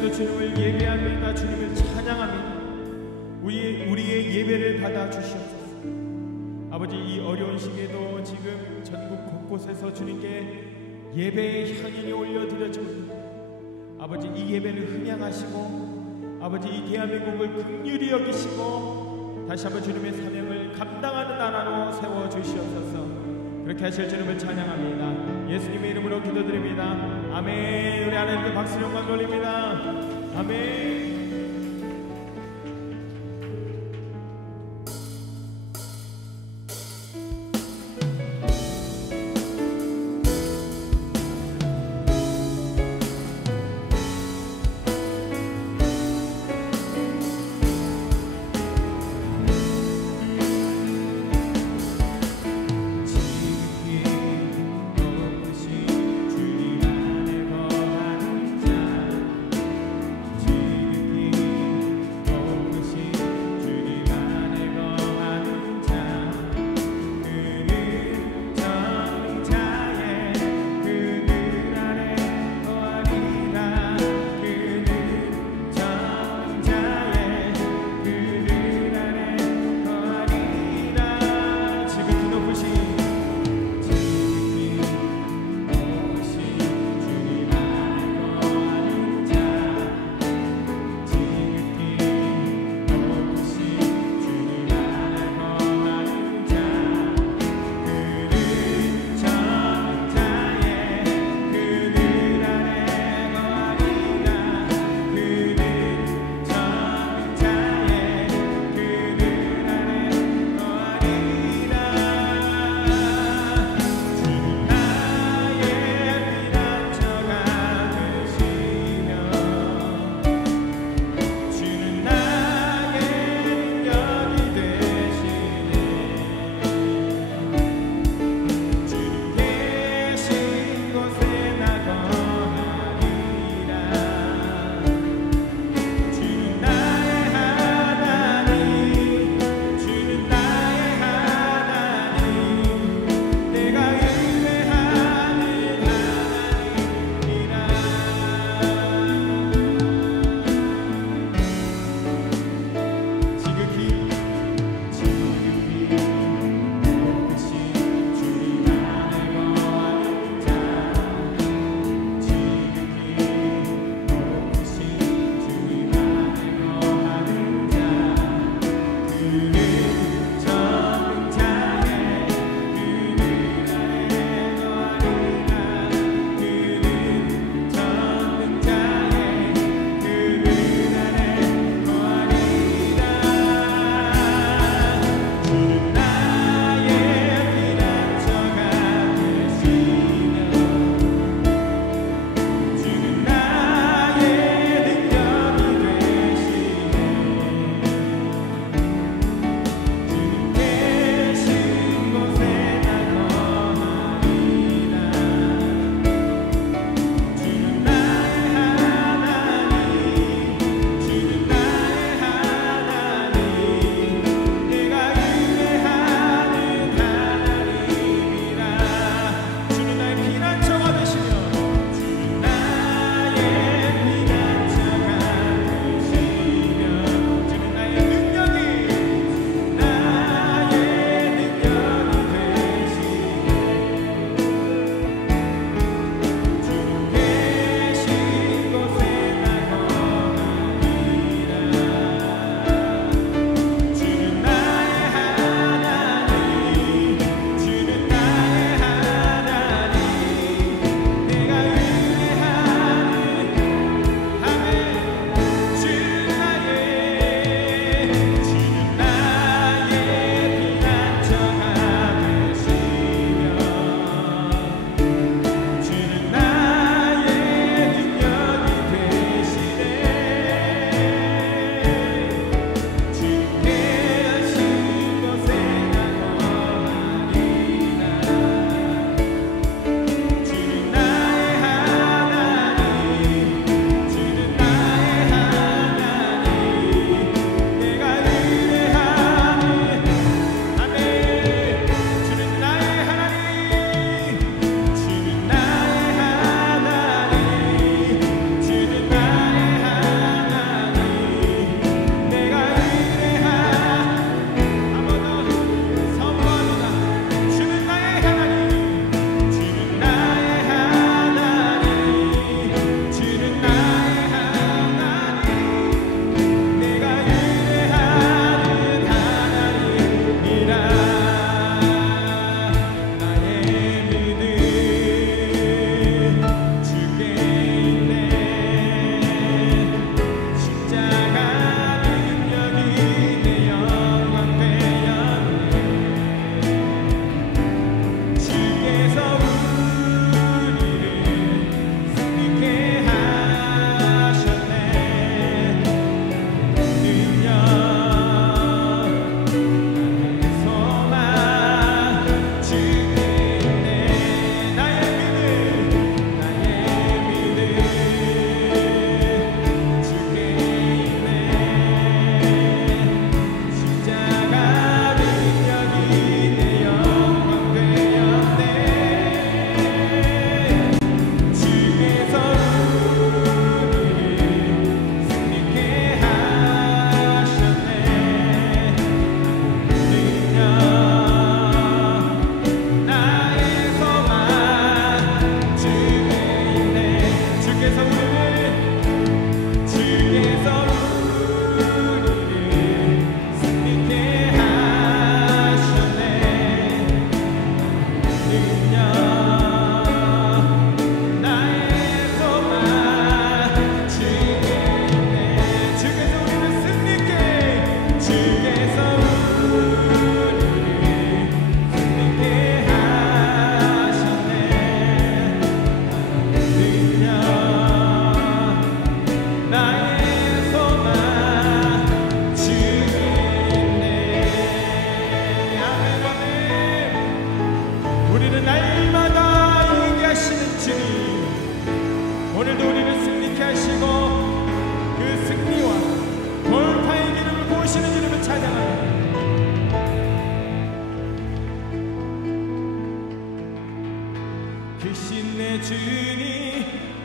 시간에도 주님을 예배합니다. 주님을 찬양합니다. 우리의 예배를 받아 주시옵소서. 아버지, 이 어려운 시기에도 지금 전국 곳곳에서 주님께 예배의 향연이 올려드려지고 있습니다. 아버지, 이 예배를 흥양하시고 아버지, 이 대한민국을 긍휼히 여기시고 다시 한번 주님의 사명을 감당하는 나라로 세워주시옵소서. 그렇게 하실 주님을 찬양합니다. 예수님의 이름으로 기도드립니다. 아멘. 우리 하나님께 박수 영광 돌립니다. 아멘. 주님 안에 거하는 자, 지극히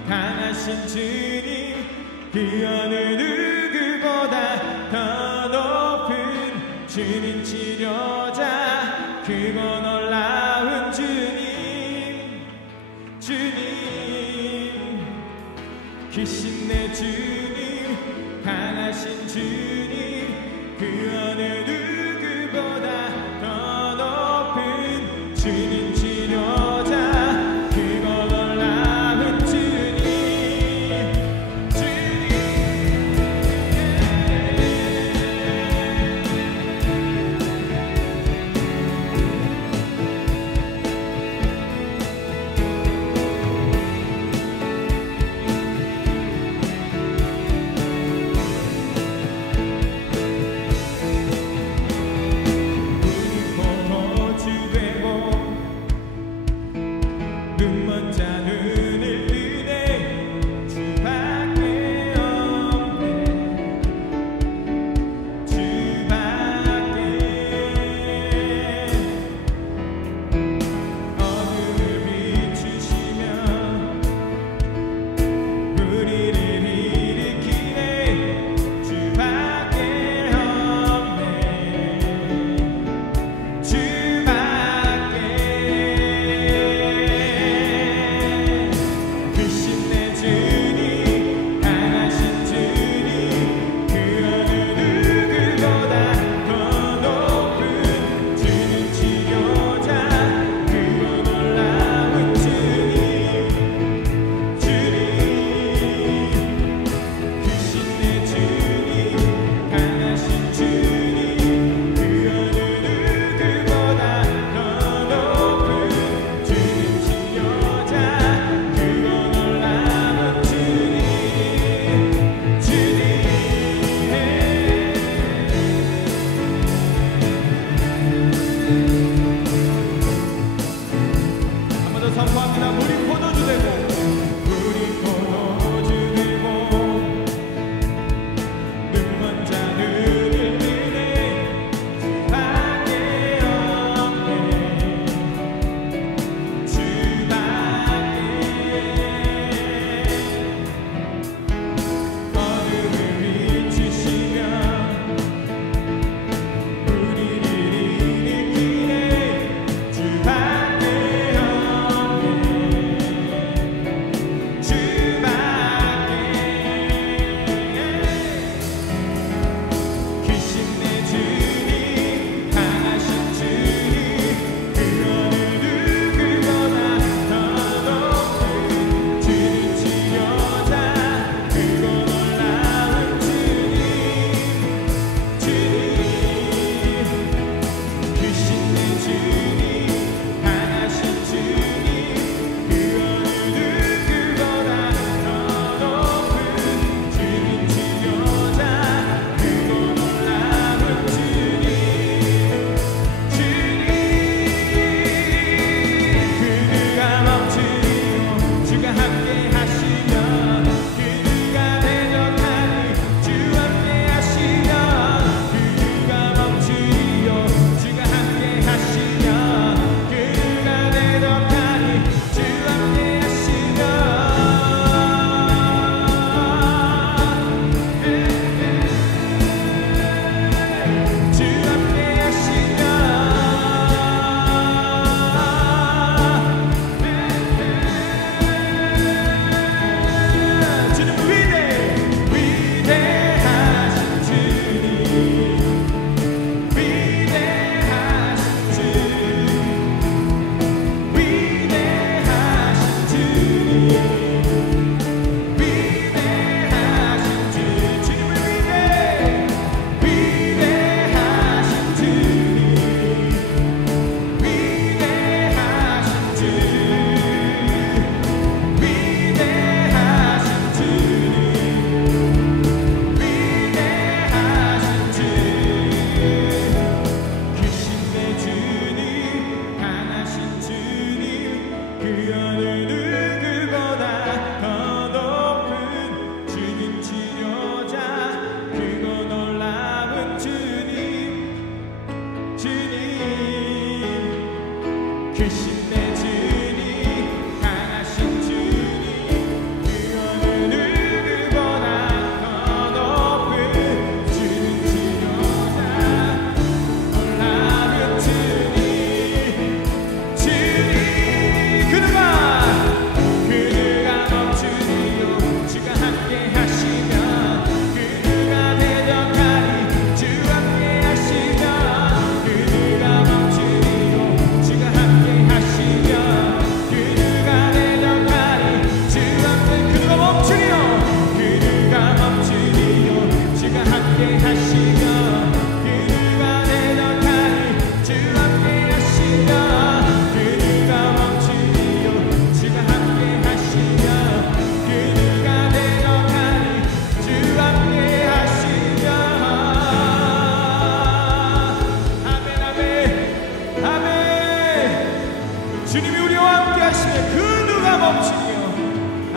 강하신 주님 그 어느 누구보다 더 높은 주님 치료자 그거 놀라운 주님 크신 내 주님 강하신 주님 그 어느 누구보다 더 높은 주님 치료자 그거 놀라운 주님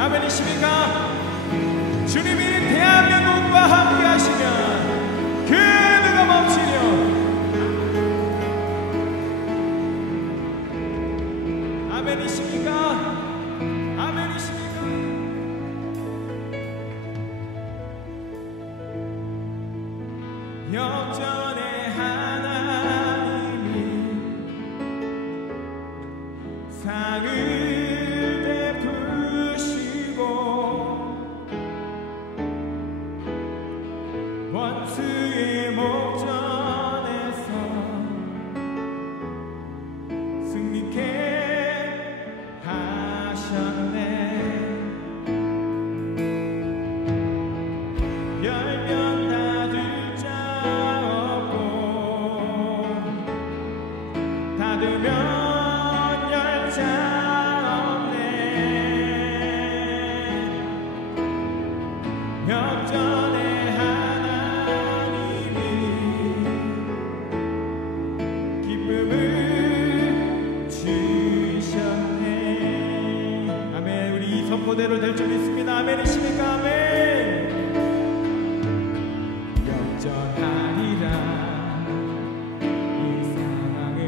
아멘이십니까? 주님이 대한민국과 함께 하시면 그 누가 멈추려. 아멘이십니까? 아멘이십니까? 역전의 하나님이 상을 베푸시고 원수의 목전에서 승리케 하셨네. 열면 닫을 자 없고 닫으면 열 자 없네. 역전의 하나님이 기쁨을 주셨네. 아멘. 우리 이 선포대로 될 줄 믿습니다. 아멘이십니까? 아멘. 역전하리라 이 상황을,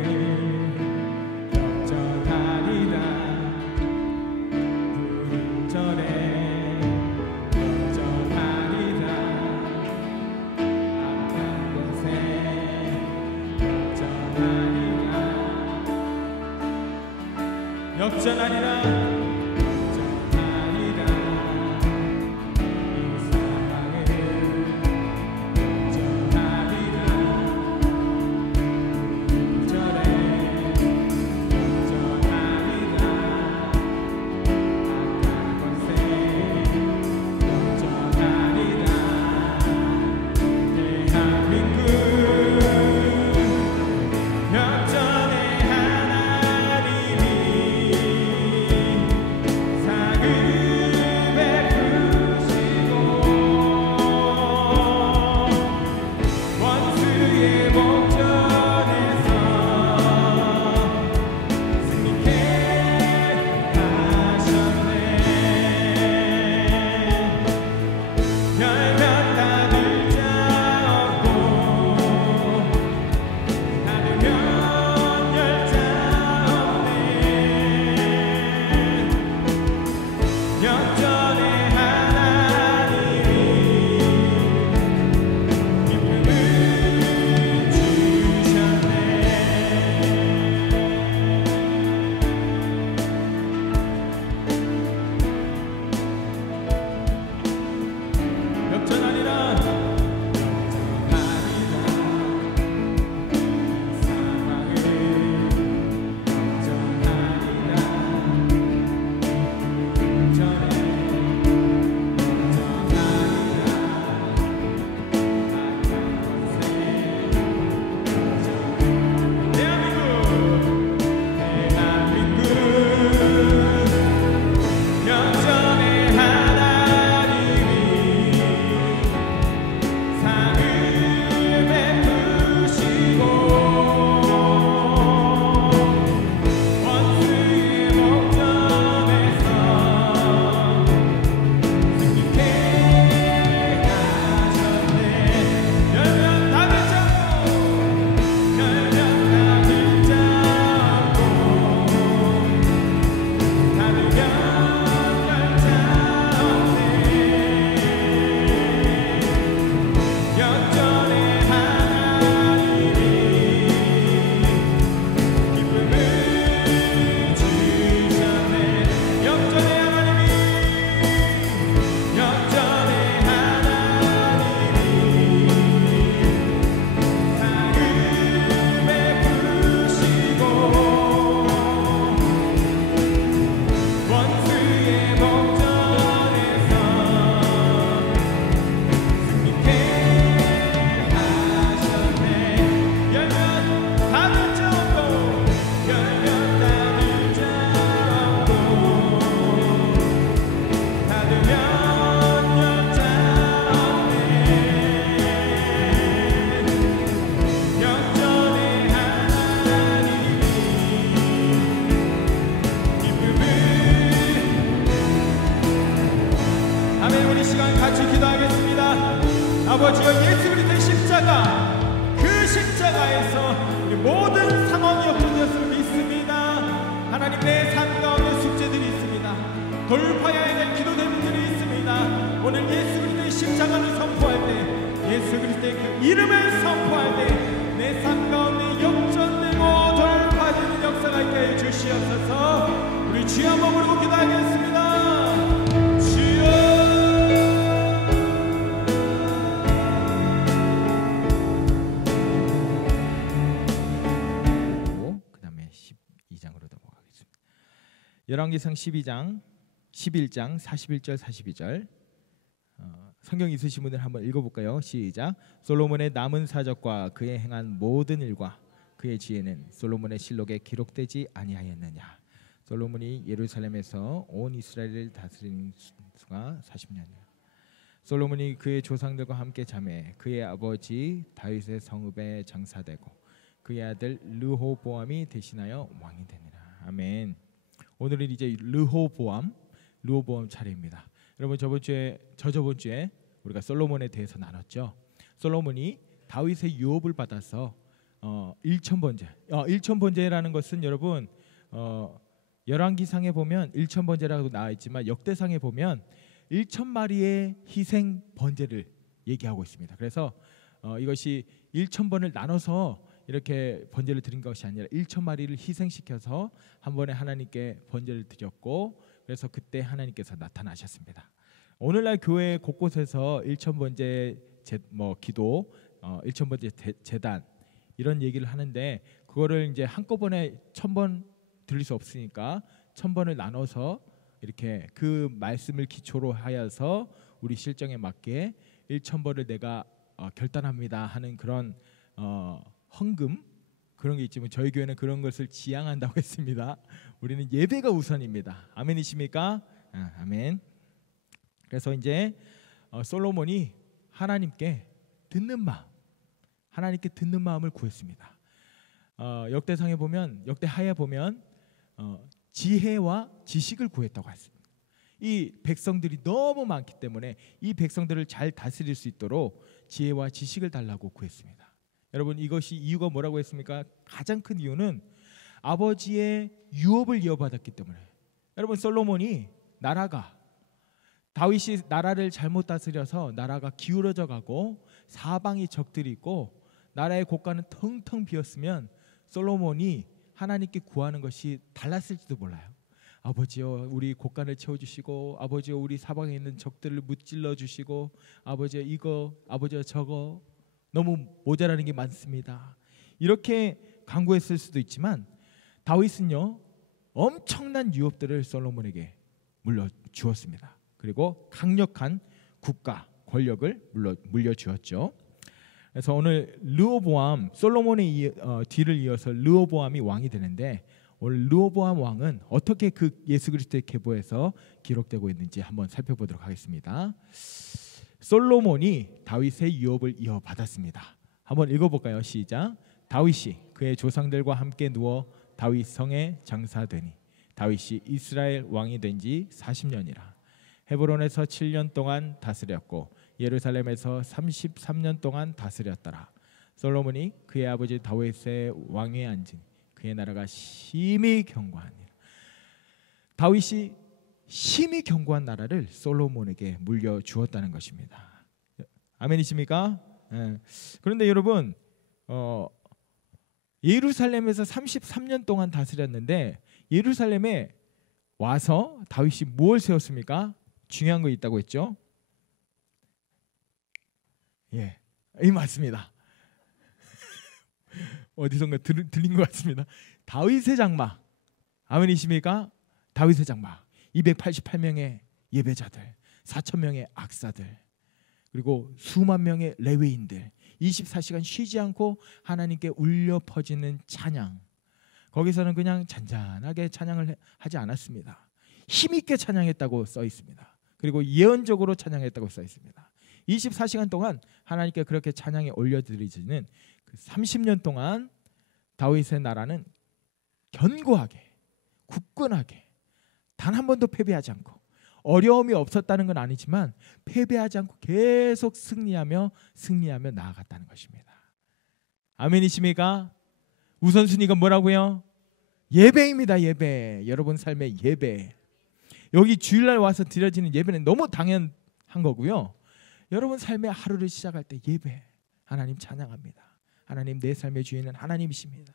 역전하리라 부름절에, 역전하리라 악한 곳에, 역전하리라, 역전하리라. 전에 아멘. 우리 시간 같이 기도하겠습니다. 아버지여, 예수 그리스도의 십자가, 그 십자가에서 우리 모든 상황이 없어졌음을 믿습니다. 하나님, 내 삶 가운데 숙제들이 있습니다. 돌파해야 될 기도 제목들이 있습니다. 오늘 예수 그리스도의 십자가를 선포할 때, 예수 그리스도의 그 이름을 선포할 때 내 삶 가운데 역전되고 돌파되는 역사가 있게 해 주시옵소서. 우리 주여 한번 부르고 기도하겠습니다. 주여. 그 다음에 12장으로 넘어가겠습니다. 열왕기상 11장 41절 42절 성경 있으신 분들 한번 읽어볼까요? 시작. 솔로몬의 남은 사적과 그의 행한 모든 일과 그의 지혜는 솔로몬의 실록에 기록되지 아니하였느냐. 솔로몬이 예루살렘에서 온 이스라엘을 다스린 수가 40년이라. 솔로몬이 그의 조상들과 함께 잠에 그의 아버지 다윗의 성읍에 장사되고 그의 아들 르호보암이 대신하여 왕이 되니라. 아멘. 오늘은 이제 르호보암 차례입니다. 여러분, 저번 주에 우리가 솔로몬에 대해서 나눴죠. 솔로몬이 다윗의 유업을 받아서 1,000번제. 1,000번제라는 것은 여러분 열왕기상에 보면 1,000번제라고 나와 있지만 역대상에 보면 1,000마리의 희생 번제를 얘기하고 있습니다. 그래서 이것이 1,000번을 나눠서 이렇게 번제를 드린 것이 아니라 1,000마리를 희생시켜서 한 번에 하나님께 번제를 드렸고, 그래서 그때 하나님께서 나타나셨습니다. 오늘날 교회 곳곳에서 1,000번제 기도, 1,000번제 제단 이런 얘기를 하는데, 그거를 이제 한꺼번에 1,000번 드릴 수 없으니까 1,000번을 나눠서 이렇게 그 말씀을 기초로 하여서 우리 실정에 맞게 1,000번을 내가 결단합니다 하는 그런 헌금, 그런 게 있지만 저희 교회는 그런 것을 지향한다고 했습니다. 우리는 예배가 우선입니다. 아멘이십니까? 아멘. 그래서 이제 솔로몬이 하나님께 듣는 마음을 구했습니다. 역대상에 보면, 역대하에 보면 지혜와 지식을 구했다고 했습니다. 이 백성들이 너무 많기 때문에 이 백성들을 잘 다스릴 수 있도록 지혜와 지식을 달라고 구했습니다. 여러분, 이것이 이유가 뭐라고 했습니까? 가장 큰 이유는 아버지의 유업을 이어받았기 때문에. 여러분, 솔로몬이 다윗이 나라를 잘못 다스려서 나라가 기울어져 가고 사방이 적들이 있고 나라의 곳간은 텅텅 비었으면 솔로몬이 하나님께 구하는 것이 달랐을지도 몰라요. 아버지여, 우리 곳간을 채워주시고, 아버지여, 우리 사방에 있는 적들을 무찔러 주시고, 아버지여 이거, 아버지여 저거, 너무 모자라는 게 많습니다. 이렇게 간구했을 수도 있지만 다윗은요, 엄청난 유업들을 솔로몬에게 물려주었습니다. 그리고 강력한 국가 권력을 물려주었죠. 그래서 오늘 르호보암, 솔로몬의 뒤를 이어서 르호보암이 왕이 되는데, 오늘 르호보암 왕은 어떻게 그 예수 그리스도의 계보에서 기록되고 있는지 한번 살펴보도록 하겠습니다. 솔로몬이 다윗의 유업을 이어받았습니다. 한번 읽어볼까요? 시작. 다윗이 그의 조상들과 함께 누워 다윗 성에 장사되니 다윗이 이스라엘 왕이 된 지 40년이라. 헤브론에서 7년 동안 다스렸고 예루살렘에서 33년 동안 다스렸더라. 솔로몬이 그의 아버지 다윗의 왕위에 앉은 그의 나라가 심히 견고하니라. 다윗이 심히 견고한 나라를 솔로몬에게 물려주었다는 것입니다. 아멘이십니까? 그런데 여러분, 예루살렘에서 33년 동안 다스렸는데 예루살렘에 와서 다윗이 무엇을 세웠습니까? 중요한 거 있다고 했죠? 예, 이 맞습니다. 어디선가 들린 것 같습니다. 다윗의 장막. 아멘이십니까? 다윗의 장막. 288명의 예배자들, 4,000명의 악사들, 그리고 수만 명의 레위인들, 24시간 쉬지 않고 하나님께 울려 퍼지는 찬양. 거기서는 그냥 잔잔하게 찬양을 하지 않았습니다. 힘있게 찬양했다고 써 있습니다. 그리고 예언적으로 찬양했다고 써 있습니다. 24시간 동안 하나님께 그렇게 찬양에 올려드리지는 그 30년 동안 다윗의 나라는 견고하게, 굳건하게, 단 한 번도 패배하지 않고 어려움이 없었다는 건 아니지만 패배하지 않고 계속 승리하며 나아갔다는 것입니다. 아멘이십니까? 우선순위가 뭐라고요? 예배입니다. 예배. 여러분 삶의 예배. 여기 주일날 와서 드려지는 예배는 너무 당연한 거고요. 여러분 삶의 하루를 시작할 때 예배. 하나님 찬양합니다. 하나님, 내 삶의 주인은 하나님이십니다.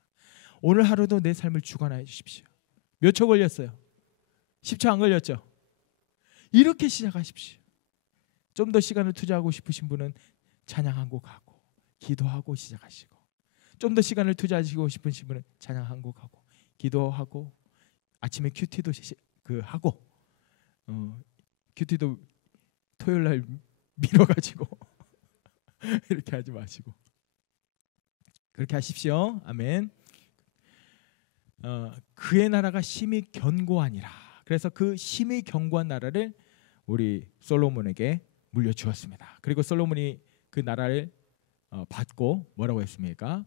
오늘 하루도 내 삶을 주관하여 주십시오. 몇 초 걸렸어요? 10초 안 걸렸죠? 이렇게 시작하십시오. 좀 더 시간을 투자하고 싶으신 분은 찬양 한 곡 하고 기도하고 시작하시고, 좀 더 시간을 투자하시고 싶으신 분은 찬양 한 곡 하고 기도하고, 아침에 큐티도 하고, 큐티도 토요일 날 밀어가지고 이렇게 하지 마시고 그렇게 하십시오. 아멘. 그의 나라가 심히 견고하니라. 그래서 그 심히 견고한 나라를 우리 솔로몬에게 물려주었습니다. 그리고 솔로몬이 그 나라를 받고 뭐라고 했습니까?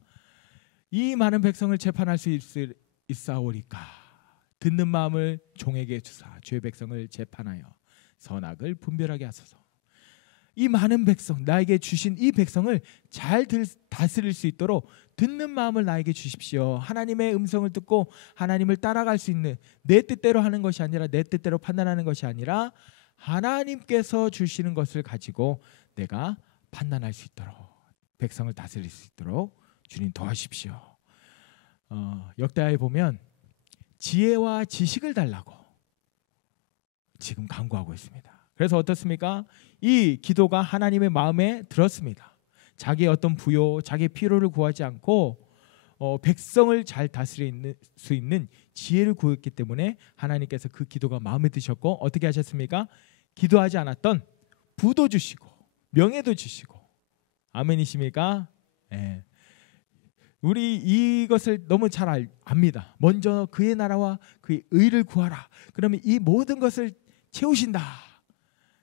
이 많은 백성을 재판할 수 있사오리까 듣는 마음을 종에게 주사 주의 백성을 재판하여 선악을 분별하게 하소서. 이 많은 백성, 나에게 주신 이 백성을 잘 다스릴 수 있도록 듣는 마음을 나에게 주십시오. 하나님의 음성을 듣고 하나님을 따라갈 수 있는, 내 뜻대로 하는 것이 아니라 내 뜻대로 판단하는 것이 아니라 하나님께서 주시는 것을 가지고 내가 판단할 수 있도록, 백성을 다스릴 수 있도록 주님 도와주십시오. 역대하에 보면 지혜와 지식을 달라고 지금 간구하고 있습니다. 그래서 어떻습니까? 이 기도가 하나님의 마음에 들었습니다. 자기의 어떤 부요, 자기의 필요를 구하지 않고 백성을 잘 다스릴 수 있는 지혜를 구했기 때문에 하나님께서 그 기도가 마음에 드셨고 어떻게 하셨습니까? 기도하지 않았던 부도 주시고 명예도 주시고. 아멘이십니까? 네. 우리 이것을 너무 잘 압니다. 먼저 그의 나라와 그의 의를 구하라. 그러면 이 모든 것을 채우신다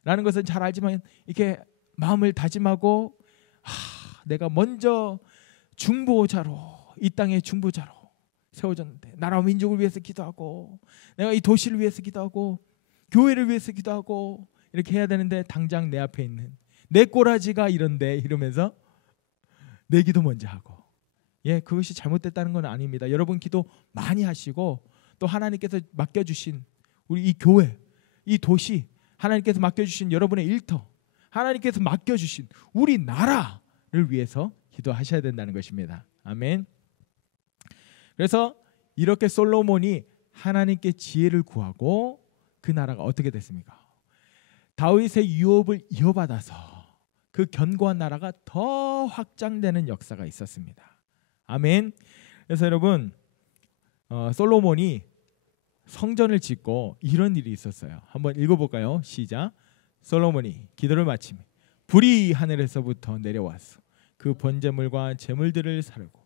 라는 것은 잘 알지만, 이렇게 마음을 다짐하고 내가 먼저 중보자로, 이 땅의 중보자로 세워졌는데 나라와 민족을 위해서 기도하고, 내가 이 도시를 위해서 기도하고 교회를 위해서 기도하고 이렇게 해야 되는데, 당장 내 앞에 있는 내 꼬라지가 이런데 이러면서 내 기도 먼저 하고, 그것이 잘못됐다는 건 아닙니다. 여러분 기도 많이 하시고, 또 하나님께서 맡겨주신 우리 이 교회, 이 도시, 하나님께서 맡겨주신 여러분의 일터, 하나님께서 맡겨주신 우리 나라를 위해서 기도하셔야 된다는 것입니다. 아멘. 그래서 이렇게 솔로몬이 하나님께 지혜를 구하고 그 나라가 어떻게 됐습니까? 다윗의 유업을 이어받아서 그 견고한 나라가 더 확장되는 역사가 있었습니다. 아멘. 그래서 여러분, 솔로몬이 성전을 짓고 이런 일이 있었어요. 한번 읽어볼까요? 시작. 솔로몬이 기도를 마치며 불이 하늘에서부터 내려와서 그 번제물과 제물들을 사르고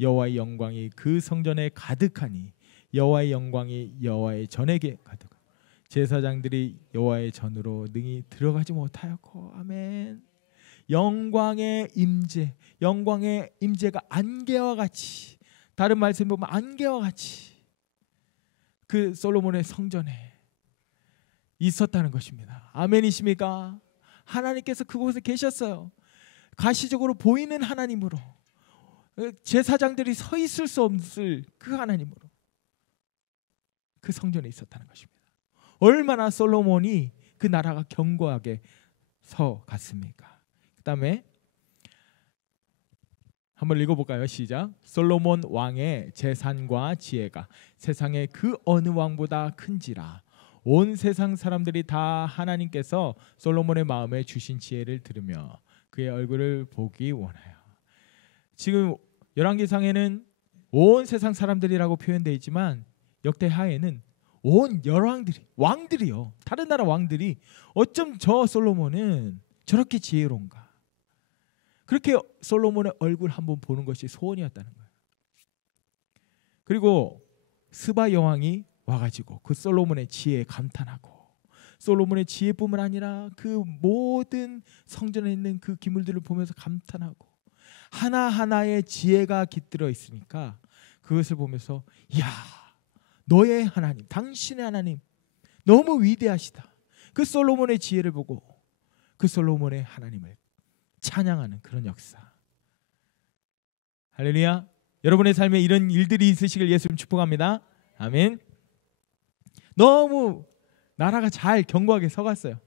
여호와의 영광이 그 성전에 가득하니 여호와의 영광이 여호와의 전에게 가득하고 제사장들이 여호와의 전으로 능히 들어가지 못하였고. 아멘. 영광의 임재가 안개와 같이, 다른 말씀 보면 안개와 같이 그 솔로몬의 성전에 있었다는 것입니다. 아멘이십니까? 하나님께서 그곳에 계셨어요. 가시적으로 보이는 하나님으로, 제사장들이 서 있을 수 없을 그 하나님으로 그 성전에 있었다는 것입니다. 얼마나 솔로몬이 그 나라가 견고하게 서 갔습니까? 그 다음에 한번 읽어볼까요? 시작. 솔로몬 왕의 재산과 지혜가 세상의 그 어느 왕보다 큰지라 온 세상 사람들이 다 하나님께서 솔로몬의 마음에 주신 지혜를 들으며 그의 얼굴을 보기 원하여. 지금 열왕기상에는 온 세상 사람들이라고 표현되어 있지만 역대하에는 온 왕들이요, 다른 나라 왕들이 어쩜 저 솔로몬은 저렇게 지혜로운가, 그렇게 솔로몬의 얼굴 한번 보는 것이 소원이었다는 거예요. 그리고 스바 여왕이 와가지고 그 솔로몬의 지혜에 감탄하고, 솔로몬의 지혜뿐만 아니라 그 모든 성전에 있는 그 기물들을 보면서 감탄하고, 하나하나의 지혜가 깃들어 있으니까 그것을 보면서, 이야, 너의 하나님, 당신의 하나님 너무 위대하시다. 그 솔로몬의 지혜를 보고 그 솔로몬의 하나님을 찬양하는 그런 역사. 할렐루야. 여러분의 삶에 이런 일들이 있으시길 예수님 축복합니다. 아멘. 너무 나라가 잘 견고하게 서갔어요.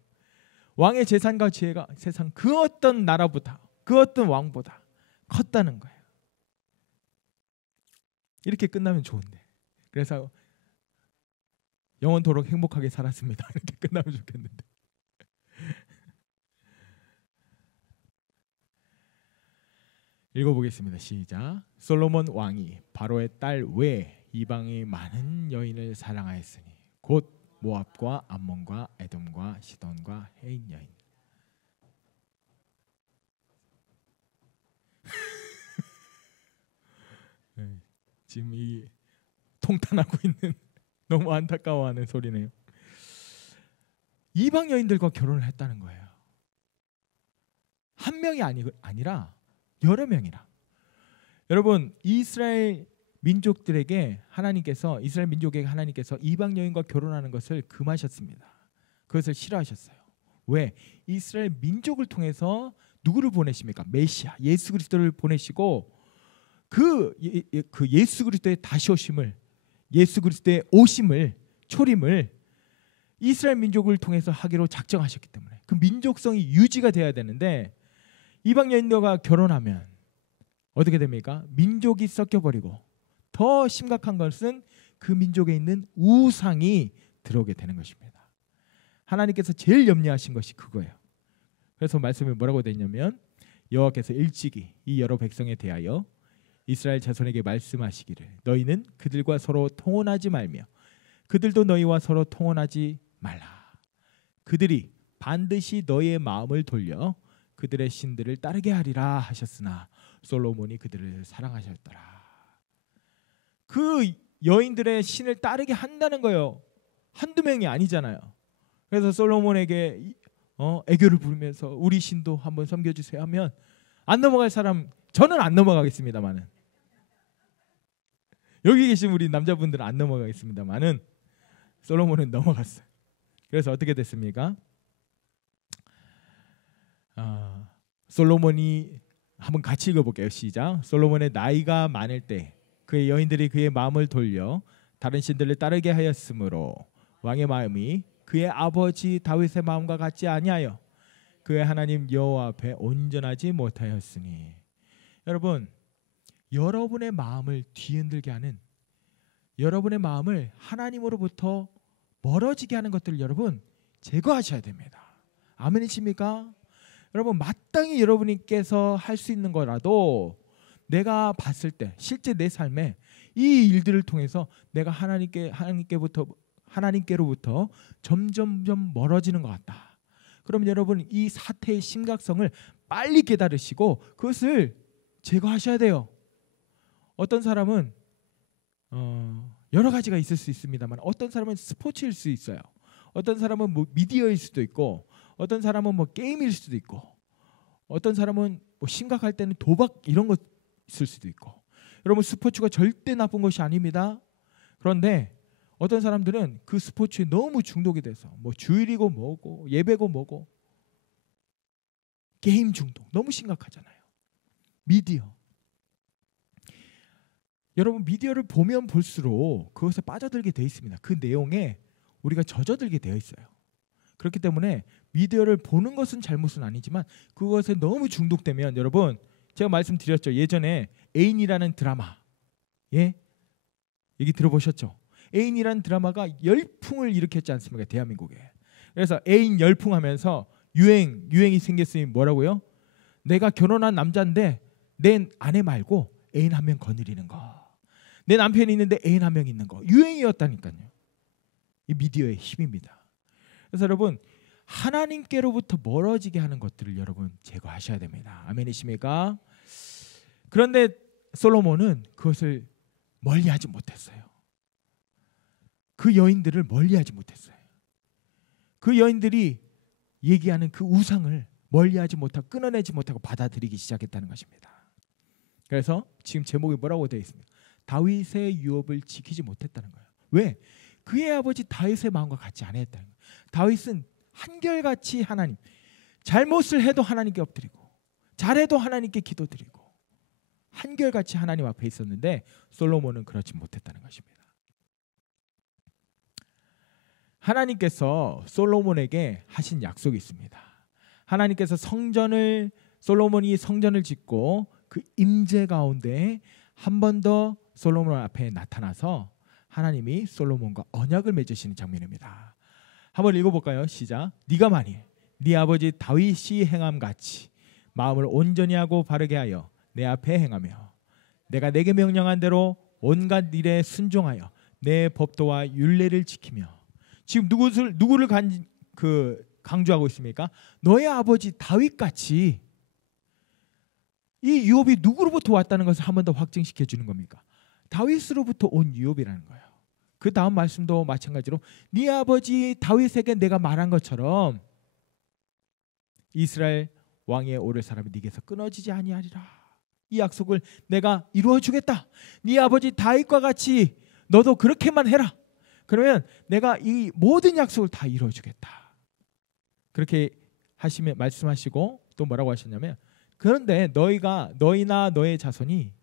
왕의 재산과 지혜가 세상 그 어떤 나라보다 그 어떤 왕보다 컸다는 거예요. 이렇게 끝나면 좋은데. 그래서 영원토록 행복하게 살았습니다. 이렇게 끝나면 좋겠는데. 읽어보겠습니다. 시작. 솔로몬 왕이 바로의 딸 외에 이방의 많은 여인을 사랑하였으니 곧 모압과 암몬과 에돔과 시돈과 헤인 여인. 네, 지금 이 통탄하고 있는 너무 안타까워하는 소리네요. 이방 여인들과 결혼을 했다는 거예요. 한 명이 아니라 여러 명이라. 여러분, 이스라엘 민족들에게 하나님께서 이스라엘 민족에게 하나님께서 이방 여인과 결혼하는 것을 금하셨습니다. 그것을 싫어하셨어요. 왜? 이스라엘 민족을 통해서 누구를 보내십니까? 메시아 예수 그리스도를 보내시고 그 예수 그리스도의 다시 오심을, 예수 그리스도의 오심을, 초림을 이스라엘 민족을 통해서 하기로 작정하셨기 때문에 그 민족성이 유지가 돼야 되는데, 이방 여인들과 결혼하면 어떻게 됩니까? 민족이 섞여버리고 더 심각한 것은 그 민족에 있는 우상이 들어오게 되는 것입니다. 하나님께서 제일 염려하신 것이 그거예요. 그래서 말씀이 뭐라고 되냐면, 여호와께서 일찍이 이 여러 백성에 대하여 이스라엘 자손에게 말씀하시기를 너희는 그들과 서로 통혼하지 말며 그들도 너희와 서로 통혼하지 말라. 그들이 반드시 너희의 마음을 돌려 그들의 신들을 따르게 하리라 하셨으나 솔로몬이 그들을 사랑하셨더라. 그 여인들의 신을 따르게 한다는 거예요. 한두 명이 아니잖아요. 그래서 솔로몬에게 애교를 부르면서 우리 신도 한번 섬겨주세요 하면 안 넘어갈 사람, 저는 안 넘어가겠습니다만은, 여기 계신 우리 남자분들은 안 넘어가겠습니다만은 솔로몬은 넘어갔어요. 그래서 어떻게 됐습니까? 솔로몬이, 한번 같이 읽어볼게요. 시작. 솔로몬의 나이가 많을 때 그의 여인들이 그의 마음을 돌려 다른 신들을 따르게 하였으므로 왕의 마음이 그의 아버지 다윗의 마음과 같지 아니하여 그의 하나님 여호와 앞에 온전하지 못하였으니. 여러분, 여러분의 마음을 뒤흔들게 하는, 여러분의 마음을 하나님으로부터 멀어지게 하는 것들을 여러분 제거하셔야 됩니다. 아멘이십니까? 여러분, 마땅히 여러분께서 할 수 있는 거라도 내가 봤을 때 실제 내 삶에 이 일들을 통해서 내가 하나님께로부터 점점점 멀어지는 것 같다. 그럼 여러분, 이 사태의 심각성을 빨리 깨달으시고 그것을 제거하셔야 돼요. 어떤 사람은 여러 가지가 있을 수 있습니다만, 어떤 사람은 스포츠일 수 있어요. 어떤 사람은 뭐 미디어일 수도 있고, 어떤 사람은 뭐 게임일 수도 있고, 어떤 사람은 뭐 심각할 때는 도박 이런 거 있을 수도 있고. 여러분, 스포츠가 절대 나쁜 것이 아닙니다. 그런데 어떤 사람들은 그 스포츠에 너무 중독이 돼서 뭐 주일이고 뭐고 예배고 뭐고 게임 중독 너무 심각하잖아요. 미디어. 여러분, 미디어를 보면 볼수록 그것에 빠져들게 되어 있습니다. 그 내용에 우리가 젖어들게 되어 있어요. 그렇기 때문에 미디어를 보는 것은 잘못은 아니지만 그것에 너무 중독되면, 여러분, 제가 말씀드렸죠. 예전에 애인이라는 드라마, 얘기 들어보셨죠? 애인이라는 드라마가 열풍을 일으켰지 않습니까? 대한민국에. 그래서 애인 열풍하면서 유행이 생겼으니 뭐라고요? 내가 결혼한 남자인데 내 아내 말고 애인 한 명 거느리는 거, 내 남편이 있는데 애인 한 명 있는 거, 유행이었다니까요. 이 미디어의 힘입니다. 그래서 여러분, 하나님께로부터 멀어지게 하는 것들을 여러분 제거하셔야 됩니다. 아멘이십니까? 그런데 솔로몬은 그것을 멀리하지 못했어요. 그 여인들을 멀리하지 못했어요. 그 여인들이 얘기하는 그 우상을 멀리하지 못하고 끊어내지 못하고 받아들이기 시작했다는 것입니다. 그래서 지금 제목이 뭐라고 되어 있습니까? 다윗의 유업을 지키지 못했다는 거예요. 왜? 그의 아버지 다윗의 마음과 같지 않았다는 거예요. 다윗은 한결같이 하나님, 잘못을 해도 하나님께 엎드리고 잘해도 하나님께 기도드리고 한결같이 하나님 앞에 있었는데 솔로몬은 그렇지 못했다는 것입니다. 하나님께서 솔로몬에게 하신 약속이 있습니다. 하나님께서 솔로몬이 성전을 짓고 그 임재 가운데 한 번 더 솔로몬 앞에 나타나서 하나님이 솔로몬과 언약을 맺으시는 장면입니다. 한번 읽어볼까요? 시작. 네가 만일 네 아버지 다윗이 행함같이 마음을 온전히 하고 바르게 하여 내 앞에 행하며 내가 내게 명령한 대로 온갖 일에 순종하여 내 법도와 율례를 지키며. 지금 누구를 강조하고 있습니까? 너의 아버지 다윗같이. 이 유업이 누구로부터 왔다는 것을 한 번 더 확증시켜 주는 겁니까? 다윗으로부터 온 유업이라는 거예요. 그 다음 말씀도 마찬가지로 네 아버지 다윗에게 내가 말한 것처럼 이스라엘 왕위에 오를 사람이 네게서 끊어지지 아니하리라. 이 약속을 내가 이루어 주겠다. 네 아버지 다윗과 같이 너도 그렇게만 해라. 그러면 내가 이 모든 약속을 다 이루어 주겠다. 그렇게 말씀하시고 또 뭐라고 하셨냐면, 그런데 너희나 너의 자손이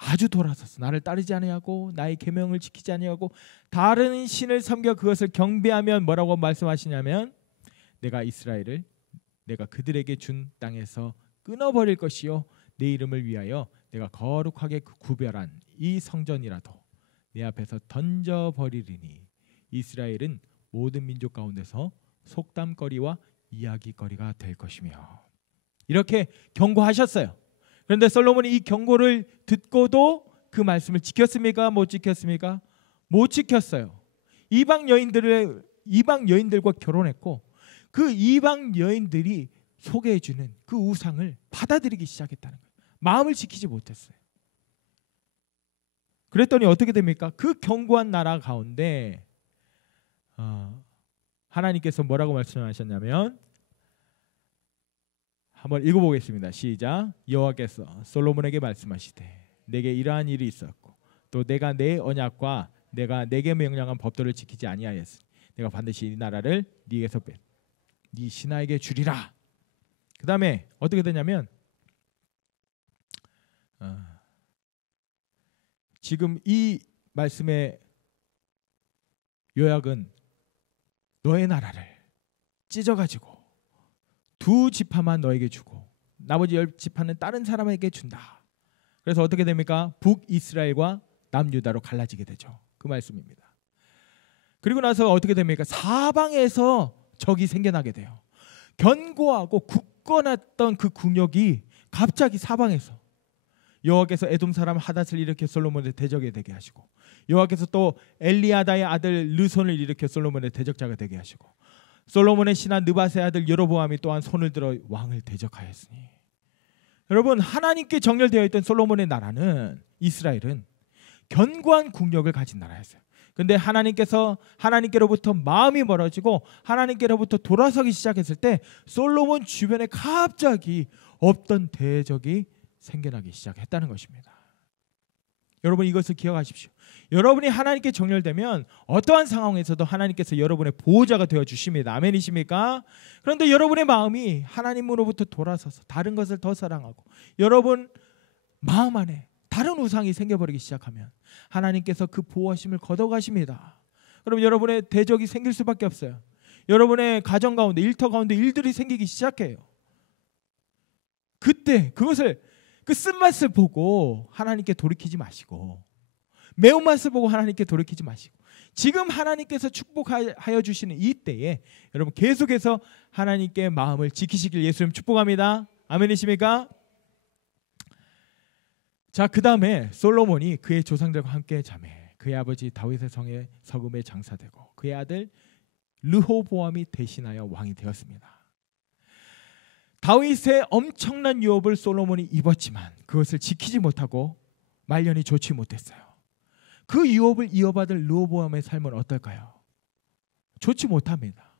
아주 돌아서서 나를 따르지 아니하고 나의 계명을 지키지 아니하고 다른 신을 섬겨 그것을 경배하면 뭐라고 말씀하시냐면, 내가 이스라엘을 내가 그들에게 준 땅에서 끊어버릴 것이요 내 이름을 위하여 내가 거룩하게 구별한 이 성전이라도 내 앞에서 던져버리리니 이스라엘은 모든 민족 가운데서 속담거리와 이야기거리가 될 것이며. 이렇게 경고하셨어요. 그런데 솔로몬이 이 경고를 듣고도 그 말씀을 지켰습니까? 못 지켰습니까? 못 지켰어요. 이방 여인들과 결혼했고 그 이방 여인들이 소개해주는 그 우상을 받아들이기 시작했다는 거예요. 마음을 지키지 못했어요. 그랬더니 어떻게 됩니까? 그 견고한 나라 가운데 하나님께서 뭐라고 말씀하셨냐면, 한번 읽어보겠습니다. 시작. 여호와께서 솔로몬에게 말씀하시되 내게 이러한 일이 있었고 또 내가 내 언약과 내가 내게 명령한 법도를 지키지 아니하였으니 내가 반드시 이 나라를 네게서 뺀 네 신하에게 주리라. 그 다음에 어떻게 되냐면 지금 이 말씀의 요약은 너의 나라를 찢어가지고 두 지파만 너에게 주고 나머지 10지파는 다른 사람에게 준다. 그래서 어떻게 됩니까? 북이스라엘과 남유다로 갈라지게 되죠. 그 말씀입니다. 그리고 나서 어떻게 됩니까? 사방에서 적이 생겨나게 돼요. 견고하고 굳건했던 그 국력이 갑자기 사방에서, 여호와께서 에돔 사람 하닷을 일으켜 솔로몬의 대적이 되게 하시고 여호와께서 또 엘리아다의 아들 르손을 일으켜 솔로몬의 대적자가 되게 하시고 솔로몬의 신하 느밧의 아들 여로보암이 또한 손을 들어 왕을 대적하였으니. 여러분, 하나님께 정렬되어 있던 솔로몬의 나라는, 이스라엘은 견고한 국력을 가진 나라였어요. 그런데 하나님께로부터 마음이 멀어지고 하나님께로부터 돌아서기 시작했을 때 솔로몬 주변에 갑자기 없던 대적이 생겨나기 시작했다는 것입니다. 여러분, 이것을 기억하십시오. 여러분이 하나님께 정렬되면 어떠한 상황에서도 하나님께서 여러분의 보호자가 되어 주십니다. 아멘이십니까? 그런데 여러분의 마음이 하나님으로부터 돌아서서 다른 것을 더 사랑하고 여러분 마음 안에 다른 우상이 생겨버리기 시작하면 하나님께서 그 보호하심을 걷어가십니다. 그럼 여러분의 대적이 생길 수밖에 없어요. 여러분의 가정 가운데, 일터 가운데 일들이 생기기 시작해요. 그때 그것을, 그 쓴맛을 보고 하나님께 돌이키지 마시고, 매운맛을 보고 하나님께 돌이키지 마시고, 지금 하나님께서 축복하여 주시는 이 때에 여러분 계속해서 하나님께 마음을 지키시길 예수님 축복합니다. 아멘이십니까? 자, 그 다음에 솔로몬이 그의 조상들과 함께 자매 그의 아버지 다윗의 성에 서금에 장사되고 그의 아들 르호보암이 대신하여 왕이 되었습니다. 다윗의 엄청난 유업을 솔로몬이 입었지만 그것을 지키지 못하고 말년이 좋지 못했어요. 그 유업을 이어받을 르호보암의 삶은 어떨까요? 좋지 못합니다.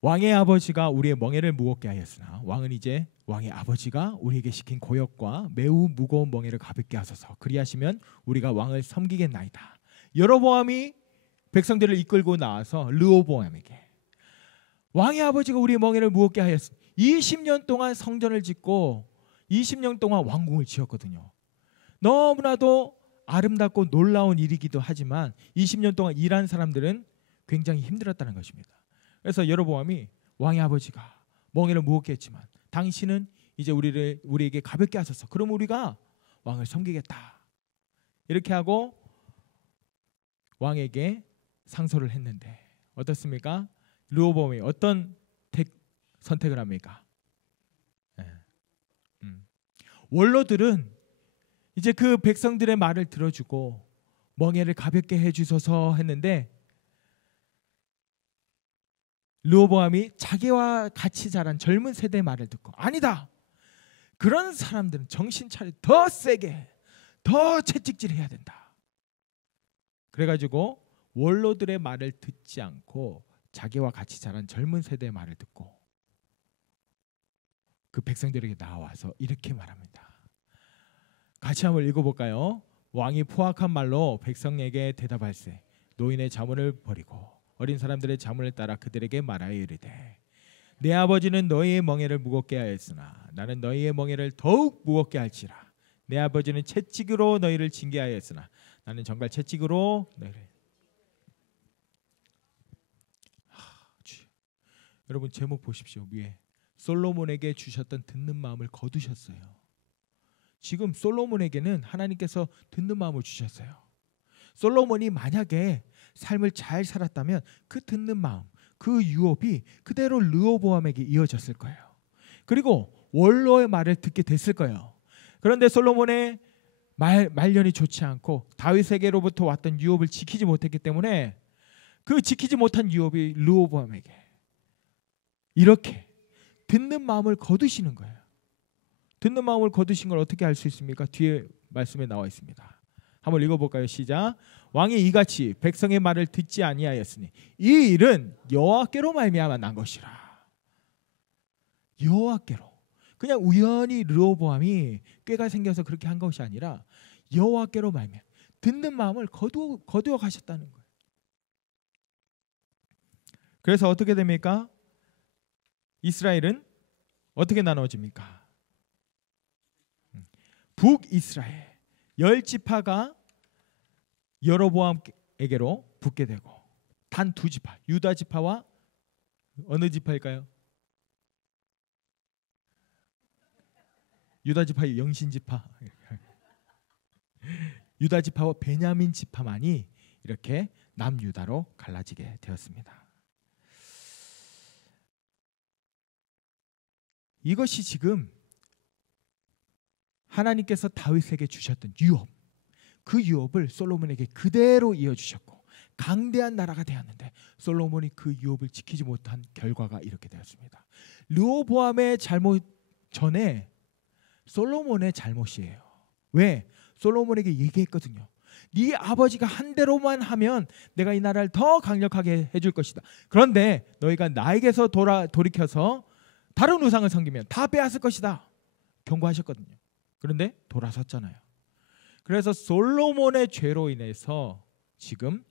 왕의 아버지가 우리의 멍에를 무겁게 하였으나 왕은 이제 왕의 아버지가 우리에게 시킨 고역과 매우 무거운 멍에를 가볍게 하소서. 그리하시면 우리가 왕을 섬기겠나이다. 여로보암이 백성들을 이끌고 나와서 르호보암에게 왕의 아버지가 우리의 멍에를 무겁게 하였으니 20년 동안 성전을 짓고 20년 동안 왕궁을 지었거든요. 너무나도 아름답고 놀라운 일이기도 하지만 20년 동안 일한 사람들은 굉장히 힘들었다는 것입니다. 그래서 여로보암이 왕의 아버지가 멍에를 무겁게 했지만 당신은 이제 우리에게 가볍게 하소서. 그럼 우리가 왕을 섬기겠다. 이렇게 하고 왕에게 상소를 했는데 어떻습니까? 르호보암이 어떤 선택을 합니까? 원로들은 이제 그 백성들의 말을 들어주고 멍에를 가볍게 해주소서 했는데 르호보암이 자기와 같이 자란 젊은 세대의 말을 듣고 아니다. 그런 사람들은 정신 차려 더 세게 더 채찍질해야 된다. 그래가지고 원로들의 말을 듣지 않고 자기와 같이 자란 젊은 세대의 말을 듣고 그 백성들에게 나와서 이렇게 말합니다. 같이 한번 읽어볼까요? 왕이 포악한 말로 백성에게 대답할세 노인의 자문을 버리고 어린 사람들의 자문을 따라 그들에게 말하여 이르되 내 아버지는 너희의 멍에를 무겁게 하였으나 나는 너희의 멍에를 더욱 무겁게 할지라. 내 아버지는 채찍으로 너희를 징계하였으나 나는 정말 채찍으로 너희를. 여러분 제목 보십시오. 위에 솔로몬에게 주셨던 듣는 마음을 거두셨어요. 지금 솔로몬에게는 하나님께서 듣는 마음을 주셨어요. 솔로몬이 만약에 삶을 잘 살았다면 그 듣는 마음, 그 유업이 그대로 르호보암에게 이어졌을 거예요. 그리고 원로의 말을 듣게 됐을 거예요. 그런데 솔로몬의 말년이 좋지 않고 다윗에게로부터 왔던 유업을 지키지 못했기 때문에 그 지키지 못한 유업이 르호보암에게 이렇게 듣는 마음을 거두시는 거예요. 듣는 마음을 거두신 걸 어떻게 알 수 있습니까? 뒤에 말씀에 나와 있습니다. 한번 읽어볼까요? 시작. 왕이 이같이 백성의 말을 듣지 아니하였으니 이 일은 여호와께로 말미암아 난 것이라. 여호와께로. 그냥 우연히 르호보암이 꾀가 생겨서 그렇게 한 것이 아니라 여호와께로 말미암아 듣는 마음을 거두어 가셨다는 거예요. 그래서 어떻게 됩니까? 이스라엘은 어떻게 나눠집니까? 북이스라엘 10지파가 여로보암에게로 붙게 되고 단 2지파 유다 지파와 어느 지파일까요? 유다 지파의 영신 지파 유다 지파와 베냐민 지파만이 이렇게 남유다로 갈라지게 되었습니다. 이것이 지금 하나님께서 다윗에게 주셨던 유업, 그 유업을 솔로몬에게 그대로 이어주셨고 강대한 나라가 되었는데 솔로몬이 그 유업을 지키지 못한 결과가 이렇게 되었습니다. 르호보암의 잘못 전에 솔로몬의 잘못이에요. 왜? 솔로몬에게 얘기했거든요. 네 아버지가 한 대로만 하면 내가 이 나라를 더 강력하게 해줄 것이다. 그런데 너희가 나에게서 돌이켜서 다른 우상을 섬기면 다 빼앗을 것이다. 경고하셨거든요. 그런데 돌아섰잖아요. 그래서 솔로몬의 죄로 인해서 지금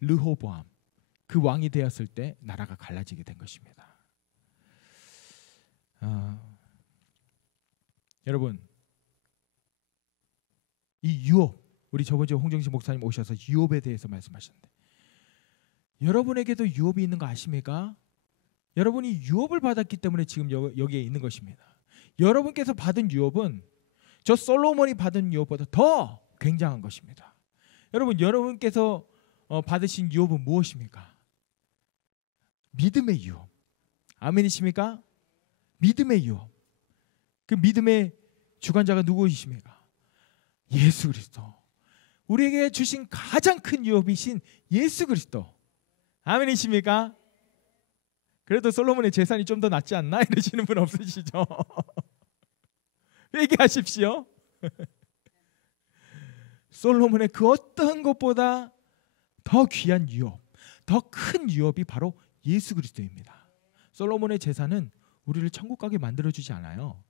르호보암 그 왕이 되었을 때 나라가 갈라지게 된 것입니다. 여러분 이 유업 우리 저번 주에 홍정신 목사님 오셔서 유업에 대해서 말씀하셨는데 여러분에게도 유업이 있는 거 아십니까? 여러분이 유업을 받았기 때문에 지금 여기에 있는 것입니다. 여러분께서 받은 유업은 저 솔로몬이 받은 유업보다 더 굉장한 것입니다. 여러분께서 받으신 유업은 무엇입니까? 믿음의 유업. 아멘이십니까? 믿음의 유업. 그 믿음의 주관자가 누구이십니까? 예수 그리스도. 우리에게 주신 가장 큰 유업이신 예수 그리스도. 아멘이십니까? 그래도 솔로몬의 재산이 좀 더 낫지 않나? 이러시는 분 없으시죠? 얘기하십시오. 솔로몬의 그 어떤 것보다 더 귀한 유업, 더 큰 유업이 바로 예수 그리스도입니다. 솔로몬의 재산은 우리를 천국 가게 만들어주지 않아요.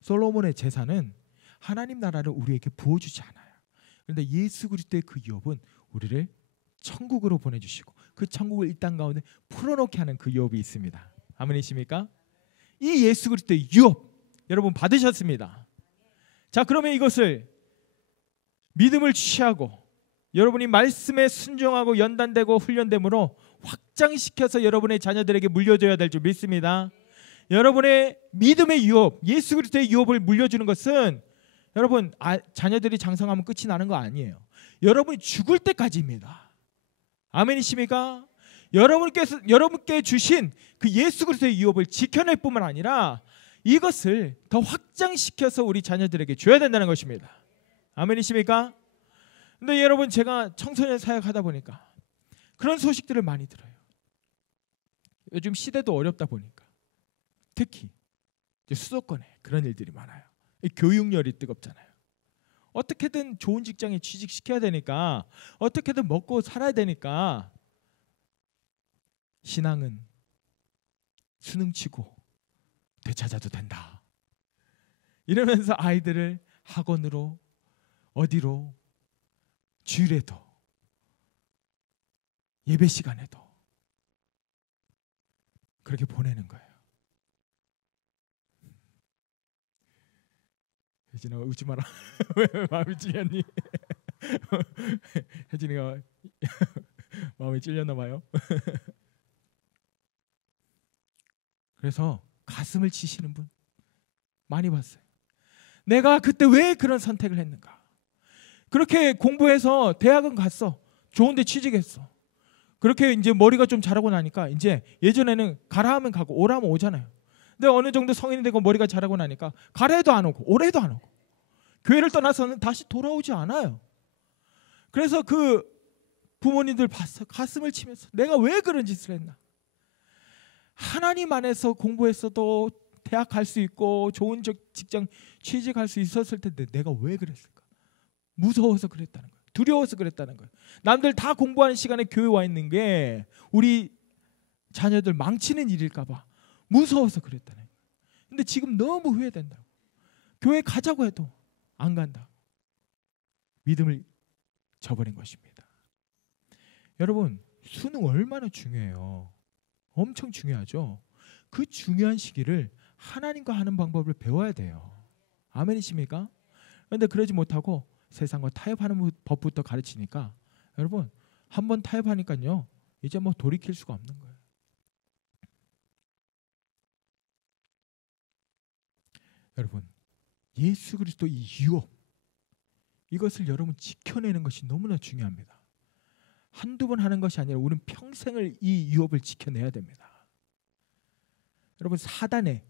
솔로몬의 재산은 하나님 나라를 우리에게 부어주지 않아요. 그런데 예수 그리스도의 그 유업은 우리를 천국으로 보내주시고 그 천국을 이 땅 가운데 풀어놓게 하는 그 유업이 있습니다. 아멘이십니까? 이 예수 그리스도의 유업 여러분 받으셨습니다. 자, 그러면 이것을 믿음을 취하고 여러분이 말씀에 순종하고 연단되고 훈련됨으로 확장시켜서 여러분의 자녀들에게 물려줘야 될 줄 믿습니다. 여러분의 믿음의 유업, 예수 그리스도의 유업을 물려주는 것은 여러분 자녀들이 장성하면 끝이 나는 거 아니에요. 여러분이 죽을 때까지입니다. 아멘이십니까? 여러분께 주신 그 예수 그리스도의 유업을 지켜낼 뿐만 아니라 이것을 더 확장시켜서 우리 자녀들에게 줘야 된다는 것입니다. 아멘이십니까? 근데 여러분 제가 청소년 사역하다 보니까 그런 소식들을 많이 들어요. 요즘 시대도 어렵다 보니까 특히 수도권에 그런 일들이 많아요. 교육열이 뜨겁잖아요. 어떻게든 좋은 직장에 취직시켜야 되니까 어떻게든 먹고 살아야 되니까 신앙은 수능 치고 되찾아도 된다. 이러면서 아이들을 학원으로 어디로 주일에도 예배 시간에도 그렇게 보내는 거예요. 혜진아 웃지 마라. 왜 마음이 찔렸니? 혜진이가 마음이 찔렸나 봐요. 그래서 가슴을 치시는 분 많이 봤어요. 내가 그때 왜 그런 선택을 했는가? 그렇게 공부해서 대학은 갔어. 좋은데 취직했어. 그렇게 이제 머리가 좀 자라고 나니까 이제 예전에는 가라 하면 가고 오라 하면 오잖아요. 근데 어느 정도 성인이 되고 머리가 자라고 나니까 가라 해도 안 오고 오래도 안 오고 교회를 떠나서는 다시 돌아오지 않아요. 그래서 그 부모님들 봤어. 가슴을 치면서 내가 왜 그런 짓을 했나? 하나님 안에서 공부했어도 대학 갈 수 있고 좋은 직장 취직할 수 있었을 텐데 내가 왜 그랬을까? 무서워서 그랬다는 거예요. 두려워서 그랬다는 거예요. 남들 다 공부하는 시간에 교회 와 있는 게 우리 자녀들 망치는 일일까 봐 무서워서 그랬다는 거예요. 근데 지금 너무 후회된다고. 교회 가자고 해도 안 간다. 믿음을 저버린 것입니다. 여러분 수능 얼마나 중요해요. 엄청 중요하죠. 그 중요한 시기를 하나님과 하는 방법을 배워야 돼요. 아멘이십니까? 그런데 그러지 못하고 세상과 타협하는 법부터 가르치니까 여러분 한번 타협하니까요 이제 뭐 돌이킬 수가 없는 거예요. 여러분 예수 그리스도 이 유업 이것을 여러분 지켜내는 것이 너무나 중요합니다. 한두 번 하는 것이 아니라 우리는 평생을 이 유업을 지켜내야 됩니다. 여러분 사단의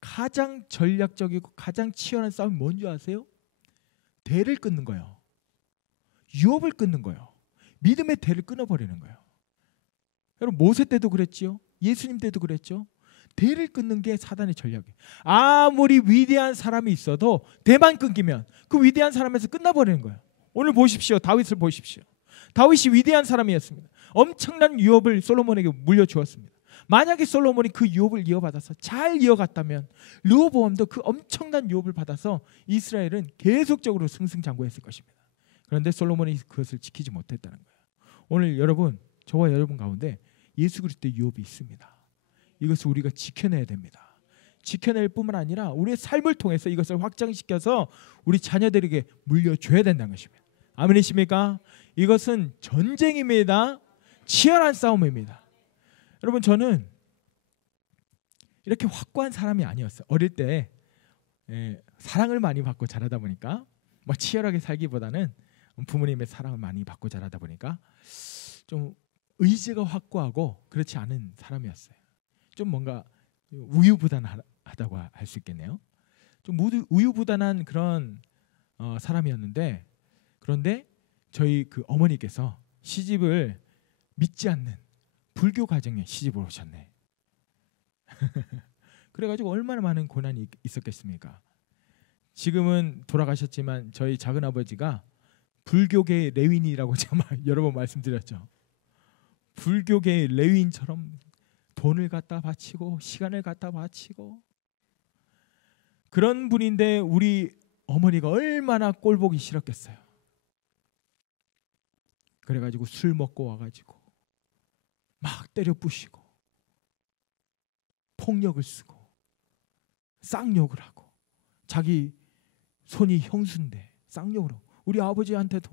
가장 전략적이고 가장 치열한 싸움이 뭔지 아세요? 대를 끊는 거예요. 유업을 끊는 거예요. 믿음의 대를 끊어버리는 거예요. 여러분 모세 때도 그랬지요. 예수님 때도 그랬죠. 대를 끊는 게 사단의 전략이에요. 아무리 위대한 사람이 있어도 대만 끊기면 그 위대한 사람에서 끝나버리는 거예요. 오늘 보십시오. 다윗을 보십시오. 다윗이 위대한 사람이었습니다. 엄청난 유업을 솔로몬에게 물려주었습니다. 만약에 솔로몬이 그 유업을 이어받아서 잘 이어갔다면 르호보암도 그 엄청난 유업을 받아서 이스라엘은 계속적으로 승승장구했을 것입니다. 그런데 솔로몬이 그것을 지키지 못했다는 거예요. 오늘 여러분 저와 여러분 가운데 예수 그리스도의 유업이 있습니다. 이것을 우리가 지켜내야 됩니다. 지켜낼 뿐만 아니라 우리의 삶을 통해서 이것을 확장시켜서 우리 자녀들에게 물려줘야 된다는 것입니다. 아멘이십니까? 이것은 전쟁입니다. 치열한 싸움입니다. 여러분 저는 이렇게 확고한 사람이 아니었어요. 어릴 때 사랑을 많이 받고 자라다 보니까 뭐 치열하게 살기보다는 부모님의 사랑을 많이 받고 자라다 보니까 좀 의지가 확고하고 그렇지 않은 사람이었어요. 좀 뭔가 우유부단하다고 할 수 있겠네요. 좀 우유부단한 그런 사람이었는데 그런데 저희 그 어머니께서 시집을 믿지 않는 불교 가정에 시집을 오셨네. 그래가지고 얼마나 많은 고난이 있었겠습니까? 지금은 돌아가셨지만 저희 작은 아버지가 불교계의 레윈이라고 제가 여러 번 말씀드렸죠. 불교계의 레윈처럼 돈을 갖다 바치고 시간을 갖다 바치고 그런 분인데 우리 어머니가 얼마나 꼴보기 싫었겠어요. 그래가지고 술 먹고 와가지고 막 때려 부시고 폭력을 쓰고 쌍욕을 하고, 자기 손이 형수인데 쌍욕을 하고, 우리 아버지한테도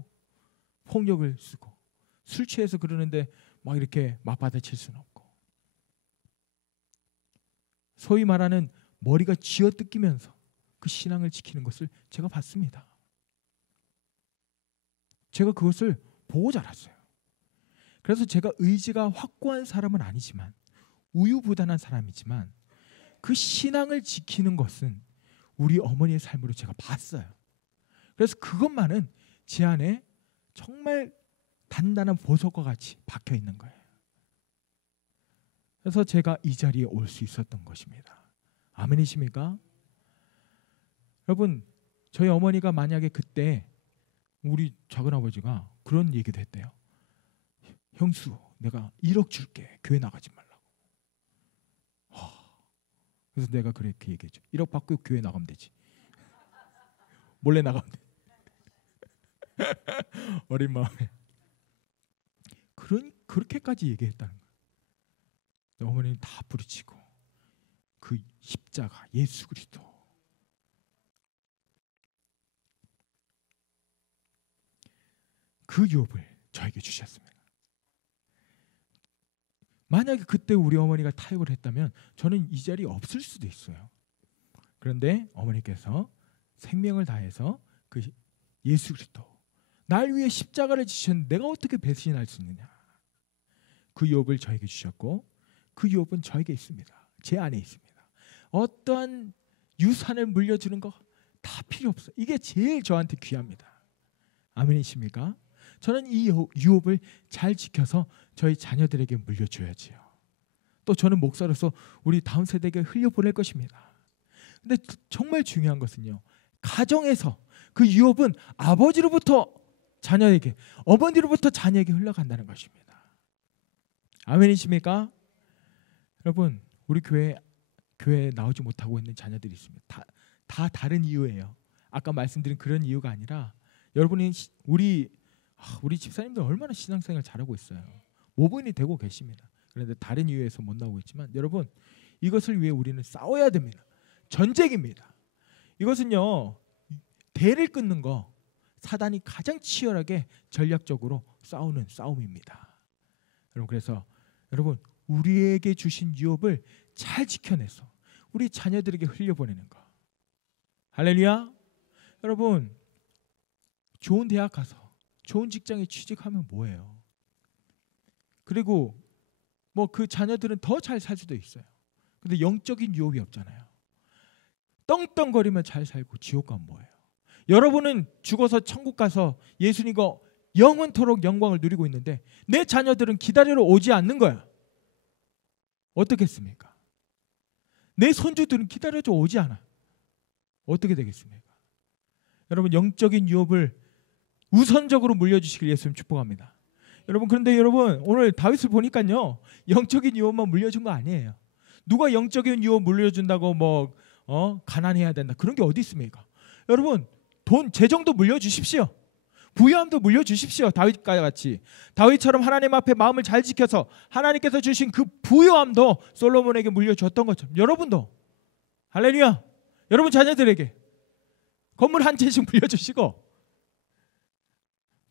폭력을 쓰고, 술 취해서 그러는데 막 이렇게 맞받아칠 수는 없고, 소위 말하는 머리가 쥐어뜯기면서 그 신앙을 지키는 것을 제가 봤습니다. 제가 그것을 보고 자랐어요. 그래서 제가 의지가 확고한 사람은 아니지만, 우유부단한 사람이지만, 그 신앙을 지키는 것은 우리 어머니의 삶으로 제가 봤어요. 그래서 그것만은 제 안에 정말 단단한 보석과 같이 박혀 있는 거예요. 그래서 제가 이 자리에 올 수 있었던 것입니다. 아멘이십니까? 여러분, 저희 어머니가 만약에 그때 우리 작은아버지가 그런 얘기도 했대요. 형수, 내가 1억 줄게. 교회 나가지 말라고. 그래서 내가 그렇게 얘기했죠. 1억 받고 교회 나가면 되지. 몰래 나가면 돼. 어린 마음에 그렇게까지 얘기했다는 거예요. 어머니는 다 부르치고 그 십자가 예수 그리스도, 그 유업을 저에게 주셨습니다. 만약에 그때 우리 어머니가 타협을 했다면 저는 이 자리에 없을 수도 있어요. 그런데 어머니께서 생명을 다해서 그 예수 그리스도, 날 위해 십자가를 지셨는데 내가 어떻게 배신할 수 있느냐, 그 유업을 저에게 주셨고, 그 유업은 저에게 있습니다. 제 안에 있습니다. 어떠한 유산을 물려주는 거 다 필요 없어요. 이게 제일 저한테 귀합니다. 아멘이십니까? 저는 이 유업을 잘 지켜서 저희 자녀들에게 물려줘야지요. 또 저는 목사로서 우리 다음 세대에게 흘려보낼 것입니다. 근데 정말 중요한 것은요, 가정에서 그 유업은 아버지로부터 자녀에게, 어머니로부터 자녀에게 흘러간다는 것입니다. 아멘이십니까? 여러분, 우리 교회에 나오지 못하고 있는 자녀들이 있습니다. 다 다른 이유예요. 아까 말씀드린 그런 이유가 아니라, 여러분이 우리 집사님들 얼마나 신앙생활 잘하고 있어요. 모범이 되고 계십니다. 그런데 다른 이유에서 못 나오고 있지만, 여러분, 이것을 위해 우리는 싸워야 됩니다. 전쟁입니다. 이것은요, 대를 끊는 거, 사단이 가장 치열하게 전략적으로 싸우는 싸움입니다. 여러분, 그래서 여러분, 우리에게 주신 유업을 잘 지켜내서 우리 자녀들에게 흘려보내는 거. 할렐루야. 여러분, 좋은 대학 가서 좋은 직장에 취직하면 뭐예요? 그리고 뭐 그 자녀들은 더 잘 살 수도 있어요. 근데 영적인 유업이 없잖아요. 떵떵거리면 잘 살고 지옥 가면 뭐예요? 여러분은 죽어서 천국 가서 예수님과 영원토록 영광을 누리고 있는데 내 자녀들은 기다리러 오지 않는 거야. 어떻겠습니까? 내 손주들은 기다려줘 오지 않아. 어떻게 되겠습니까? 여러분, 영적인 유업을 우선적으로 물려주시길 예수님 축복합니다. 여러분, 그런데 여러분, 오늘 다윗을 보니까요, 영적인 유업만 물려준 거 아니에요. 누가 영적인 유업 물려준다고 뭐 가난해야 된다, 그런 게 어디 있습니까? 여러분, 돈, 재정도 물려주십시오. 부유함도 물려주십시오. 다윗과 같이 다윗처럼 하나님 앞에 마음을 잘 지켜서 하나님께서 주신 그 부유함도 솔로몬에게 물려줬던 것처럼 여러분도, 할렐루야, 여러분 자녀들에게 건물 한 채씩 물려주시고.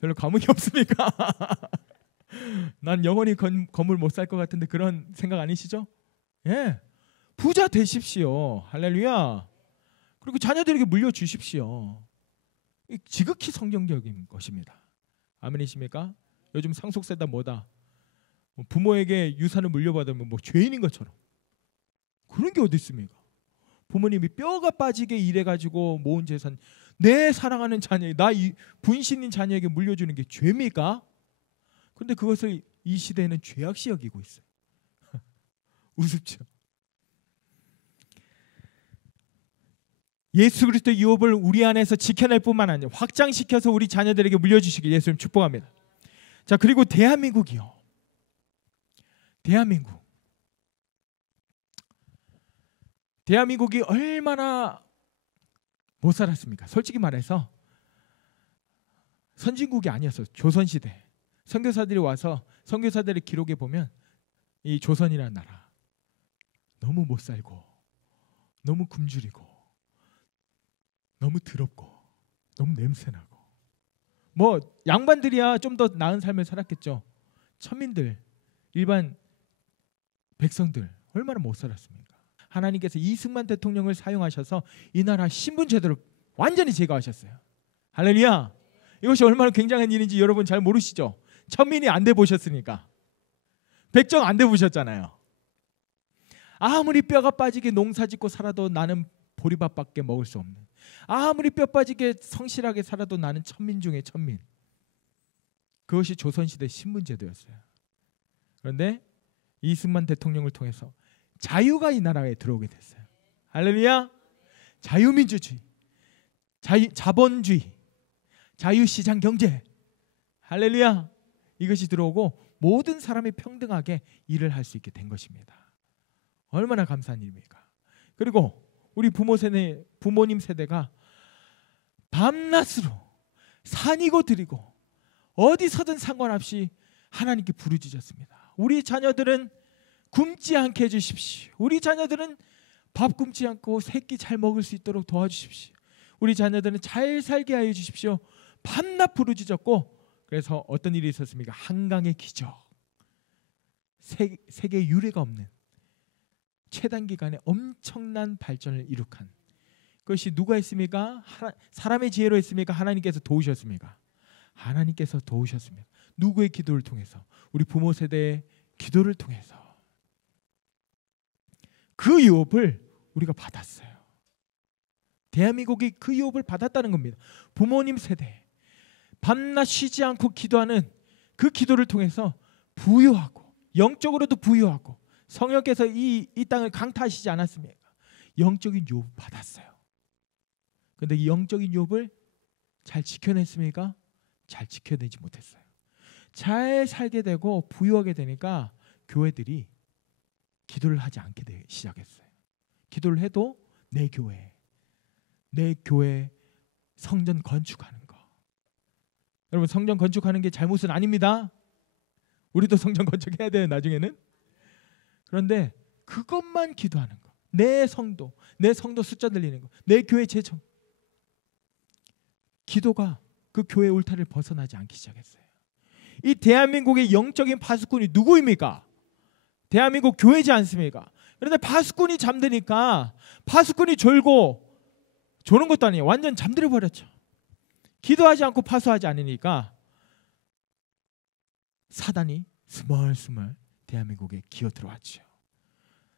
별로 감흥이 없습니까? 난 영원히 건물 못 살 것 같은데 그런 생각 아니시죠? 예, 부자 되십시오. 할렐루야. 그리고 자녀들에게 물려주십시오. 지극히 성경적인 것입니다. 아멘이십니까? 요즘 상속세다 뭐다, 부모에게 유산을 물려받으면 뭐 죄인인 것처럼 그런 게 어디 있습니까? 부모님이 뼈가 빠지게 일해가지고 모은 재산 내 사랑하는 자녀, 나 분신인 자녀에게 물려주는 게 죄입니까? 그런데 그것을 이 시대에는 죄악시 여기고 있어요. 우습죠. 예수 그리스도의 유업을 우리 안에서 지켜낼 뿐만 아니라 확장시켜서 우리 자녀들에게 물려주시길 예수님 축복합니다. 자, 그리고 대한민국이요. 대한민국이 얼마나 못 살았습니까? 솔직히 말해서 선진국이 아니었어요. 조선시대 선교사들이 와서 선교사들의 기록에 보면 이 조선이라는 나라 너무 못 살고 너무 굶주리고 너무 더럽고 너무 냄새나고 뭐 양반들이야 좀 더 나은 삶을 살았겠죠. 천민들 일반 백성들 얼마나 못 살았습니까? 하나님께서 이승만 대통령을 사용하셔서 이 나라 신분 제도를 완전히 제거하셨어요. 할렐루야. 이것이 얼마나 굉장한 일인지 여러분 잘 모르시죠? 천민이 안 돼 보셨으니까. 백정 안 돼 보셨잖아요. 아무리 뼈가 빠지게 농사짓고 살아도 나는 보리밥밖에 먹을 수 없는, 아무리 뼈 빠지게 성실하게 살아도 나는 천민 중에 천민. 그것이 조선시대 신분제도였어요. 그런데 이승만 대통령을 통해서 자유가 이 나라에 들어오게 됐어요. 할렐루야. 자유민주주의, 자본주의, 자유시장 경제, 할렐루야. 이것이 들어오고 모든 사람이 평등하게 일을 할 수 있게 된 것입니다. 얼마나 감사한 일입니까? 그리고 우리 부모님 세대가 밤낮으로 산이고 들이고 어디서든 상관없이 하나님께 부르짖었습니다. 우리 자녀들은 굶지 않게 해주십시오. 우리 자녀들은 밥 굶지 않고 새끼 잘 먹을 수 있도록 도와주십시오. 우리 자녀들은 잘 살게 하여 주십시오. 밤낮 부르짖었고, 그래서 어떤 일이 있었습니까? 한강의 기적, 세계 유례가 없는 최단 기간에 엄청난 발전을 이룩한 그것이 누가 했습니까? 사람의 지혜로 했습니까? 하나님께서 도우셨습니까? 하나님께서 도우셨습니다. 누구의 기도를 통해서? 우리 부모 세대의 기도를 통해서 그 유업을 우리가 받았어요. 대한민국이 그 유업을 받았다는 겁니다. 부모님 세대 밤낮 쉬지 않고 기도하는 그 기도를 통해서 부유하고 영적으로도 부유하고 성령께서 이 땅을 강타하시지 않았습니까? 영적인 유업을 받았어요. 그런데 이 영적인 유업을 잘 지켜냈습니까? 잘 지켜내지 못했어요. 잘 살게 되고 부유하게 되니까 교회들이 기도를 하지 않게 시작했어요. 기도를 해도 내 교회 성전 건축하는 거. 여러분, 성전 건축하는 게 잘못은 아닙니다. 우리도 성전 건축해야 돼요, 나중에는. 그런데 그것만 기도하는 거. 내 성도 숫자 늘리는 거. 내 교회 재청. 기도가 그 교회 울타리를 벗어나지 않기 시작했어요. 이 대한민국의 영적인 파수꾼이 누구입니까? 대한민국 교회지 않습니까? 그런데 파수꾼이 잠드니까 파수꾼이 졸고 조는 것도 아니에요. 완전 잠들어 버렸죠. 기도하지 않고 파수하지 않으니까 사단이 스멀스멀 대한민국에 기어 들어왔죠.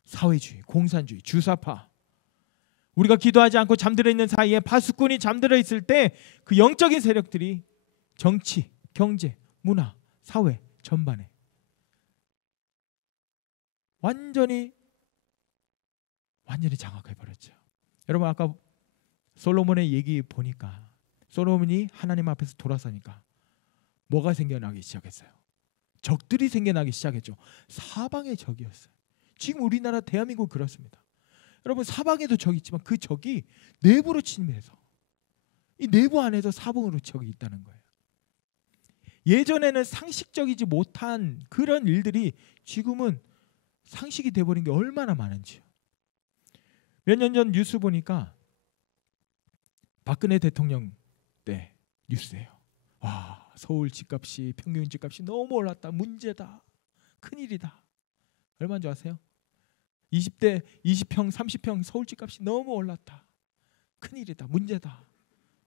사회주의, 공산주의, 주사파. 우리가 기도하지 않고 잠들어 있는 사이에 파수꾼이 잠들어 있을 때 그 영적인 세력들이 정치, 경제, 문화, 사회 전반에 완전히 장악해 버렸죠. 여러분, 아까 솔로몬의 얘기 보니까 솔로몬이 하나님 앞에서 돌아서니까 뭐가 생겨나기 시작했어요? 적들이 생겨나기 시작했죠. 사방의 적이었어요. 지금 우리나라 대한민국 그렇습니다. 여러분, 사방에도 적이 있지만 그 적이 내부로 침입해서 이 내부 안에도 사방으로 적이 있다는 거예요. 예전에는 상식적이지 못한 그런 일들이 지금은 상식이 돼버린 게 얼마나 많은지요. 몇 년 전 뉴스 보니까 박근혜 대통령 때 뉴스예요. 와, 서울 집값이, 평균 집값이 너무 올랐다. 문제다. 큰일이다. 얼마인 줄 아세요? 20대 20평 30평 서울 집값이 너무 올랐다. 큰일이다. 문제다.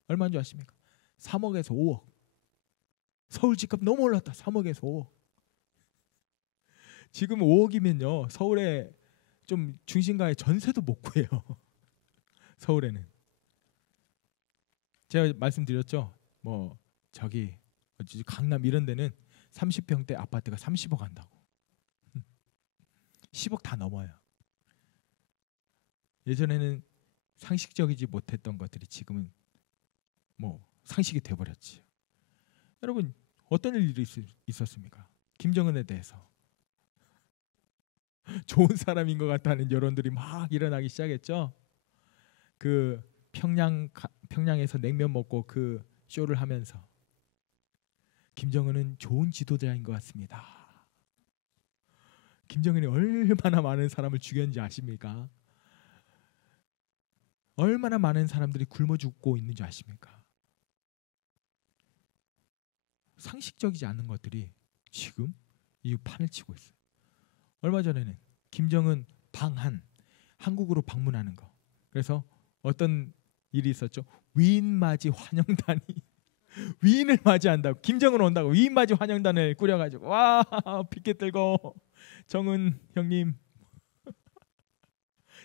얼마인 줄 아십니까? 3억에서 5억. 서울 집값 너무 올랐다. 3억에서 5억. 지금 5억이면요 서울에 좀 중심가에 전세도 못 구해요. 서울에는. 제가 말씀드렸죠. 뭐 저기 강남 이런 데는 30평대 아파트가 30억 한다고. 10억 다 넘어요. 예전에는 상식적이지 못했던 것들이 지금은 뭐 상식이 돼버렸지. 여러분, 어떤 일이 있었습니까? 김정은에 대해서 좋은 사람인 것 같다는 여론들이 막 일어나기 시작했죠. 그 평양에서 냉면 먹고 그 쇼를 하면서 김정은은 좋은 지도자인 것 같습니다. 김정은이 얼마나 많은 사람을 죽였는지 아십니까? 얼마나 많은 사람들이 굶어 죽고 있는지 아십니까? 상식적이지 않은 것들이 지금 이 판을 치고 있어요. 얼마 전에는 김정은 방한 한국으로 방문하는 거. 그래서 어떤 일이 있었죠. 위인 맞이 환영단이 위인을 맞이한다고, 김정은 온다고 위인 맞이 환영단을 꾸려가지고 와 피켓 들고 정은 형님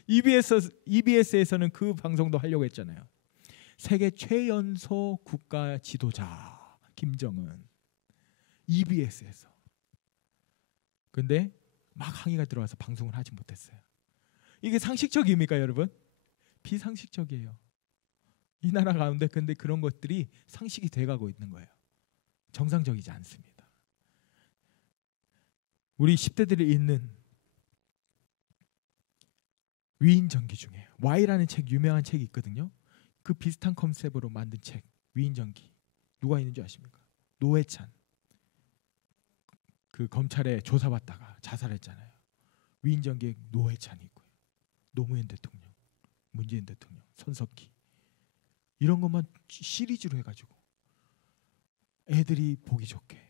EBS에서는 그 방송도 하려고 했잖아요. 세계 최연소 국가 지도자 김정은 EBS에서. 근데 막 항의가 들어와서 방송을 하지 못했어요. 이게 상식적입니까 여러분? 비상식적이에요. 이 나라 가운데 근데 그런 것들이 상식이 돼가고 있는 거예요. 정상적이지 않습니다. 우리 10대들이 읽는 위인전기 중에 Y라는 책, 유명한 책이 있거든요. 그 비슷한 컨셉으로 만든 책 위인전기. 누가 있는지 아십니까? 노회찬. 그 검찰에 조사받다가 자살했잖아요. 위인전기에 노회찬이 있고요. 노무현 대통령, 문재인 대통령, 손석희. 이런 것만 시리즈로 해가지고 애들이 보기 좋게.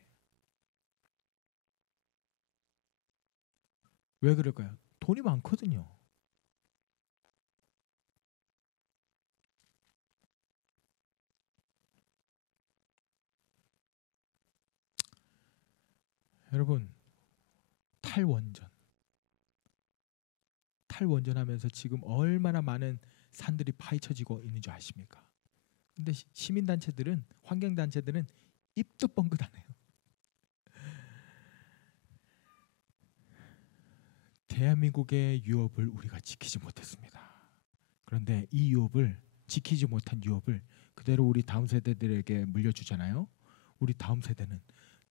왜 그럴까요? 돈이 많거든요. 여러분, 탈원전하면서 지금 얼마나 많은 산들이 파헤쳐지고 있는 줄 아십니까? 근데 시민단체들은, 환경단체들은 입도 뻥긋 안 해요. 대한민국의 유업을 우리가 지키지 못했습니다. 그런데 이 유업을, 지키지 못한 유업을 그대로 우리 다음 세대들에게 물려주잖아요. 우리 다음 세대는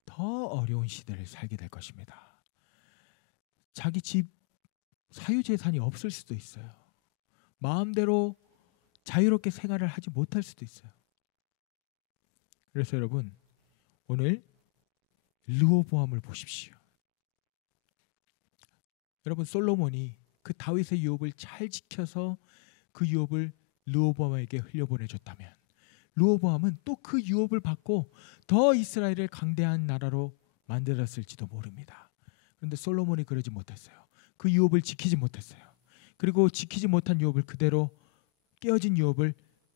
더 어려운 시대를 살게 될 것입니다. 자기 집 사유재산이 없을 수도 있어요. 마음대로 자유롭게 생활을 하지 못할 수도 있어요. 그래서 여러분, 오늘 르호보암을 보십시오. 여러분, 솔로몬이 그 다윗의 유업을 잘 지켜서 그 유업을 르호보암에게 흘려보내줬다면 르호보암은 또 그 유업을 받고 더 이스라엘을 강대한 나라로 만들었을지도 모릅니다. 그런데 솔로몬이 그러지 못했어요. 그 유업을 지키지 못했어요. 그리고 지키지 못한 유업을 그대로, 깨어진 유업을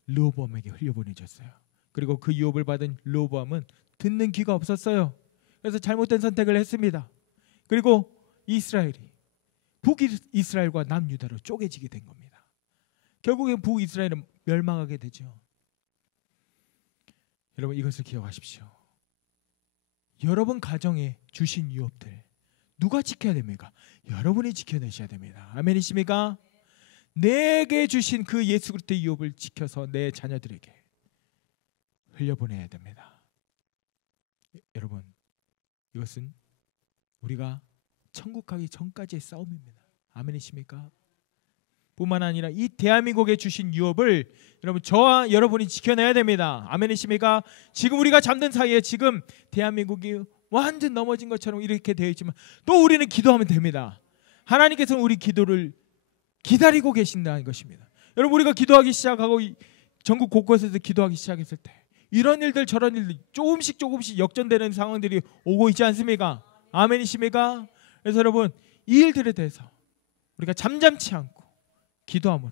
르호보암에게 흘려보내줬어요. 그리고 그 유업을 받은 르호보암은 듣는 귀가 없었어요. 그래서 잘못된 선택을 했습니다. 그리고 이스라엘이 북이스라엘과 남유다로 쪼개지게 된 겁니다. 결국엔 북이스라엘은 멸망하게 되죠. 여러분, 이것을 기억하십시오. 여러분 가정에 주신 유업들 누가 지켜야 됩니까? 여러분이 지켜내셔야 됩니다. 아멘이십니까? 내게 주신 그 예수 그리스도의 유업을 지켜서 내 자녀들에게 흘려보내야 됩니다. 여러분, 이것은 우리가 천국 가기 전까지의 싸움입니다. 아멘이십니까? 뿐만 아니라 이 대한민국에 주신 유업을 여러분, 저와 여러분이 지켜내야 됩니다. 아멘이십니까? 지금 우리가 잠든 사이에 지금 대한민국이 완전 넘어진 것처럼 이렇게 되어 있지만 또 우리는 기도하면 됩니다. 하나님께서는 우리 기도를 기다리고 계신다는 것입니다. 여러분, 우리가 기도하기 시작하고 전국 곳곳에서 기도하기 시작했을 때 이런 일들 저런 일들 조금씩 역전되는 상황들이 오고 있지 않습니까? 아멘이십니까? 그래서 여러분, 이 일들에 대해서 우리가 잠잠치 않고 기도함으로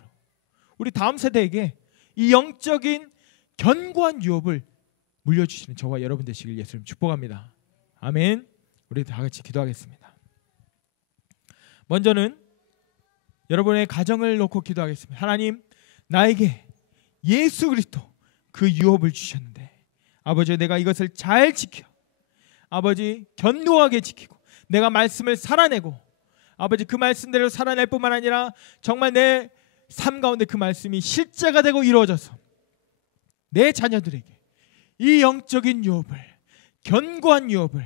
우리 다음 세대에게 이 영적인 견고한 유업을 물려주시는 저와 여러분 되시길 예수님 축복합니다. 아멘. 우리 다 같이 기도하겠습니다. 먼저는 여러분의 가정을 놓고 기도하겠습니다. 하나님, 나에게 예수 그리스도 그 유업을 주셨는데 아버지, 내가 이것을 잘 지켜 아버지 견고하게 지키고 내가 말씀을 살아내고 아버지 그 말씀대로 살아낼 뿐만 아니라 정말 내 삶 가운데 그 말씀이 실제가 되고 이루어져서 내 자녀들에게 이 영적인 유업을, 견고한 유업을,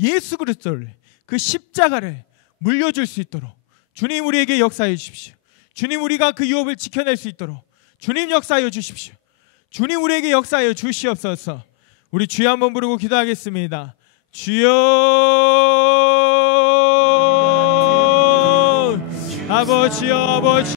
예수 그리스도를, 그 십자가를 물려줄 수 있도록 주님 우리에게 역사해 주십시오. 주님, 우리가 그 유업을 지켜낼 수 있도록 주님 역사하여 주십시오. 주님, 우리에게 역사하여 주시옵소서. 우리 주여 한번 부르고 기도하겠습니다. 주여, 아버지여, 아버지.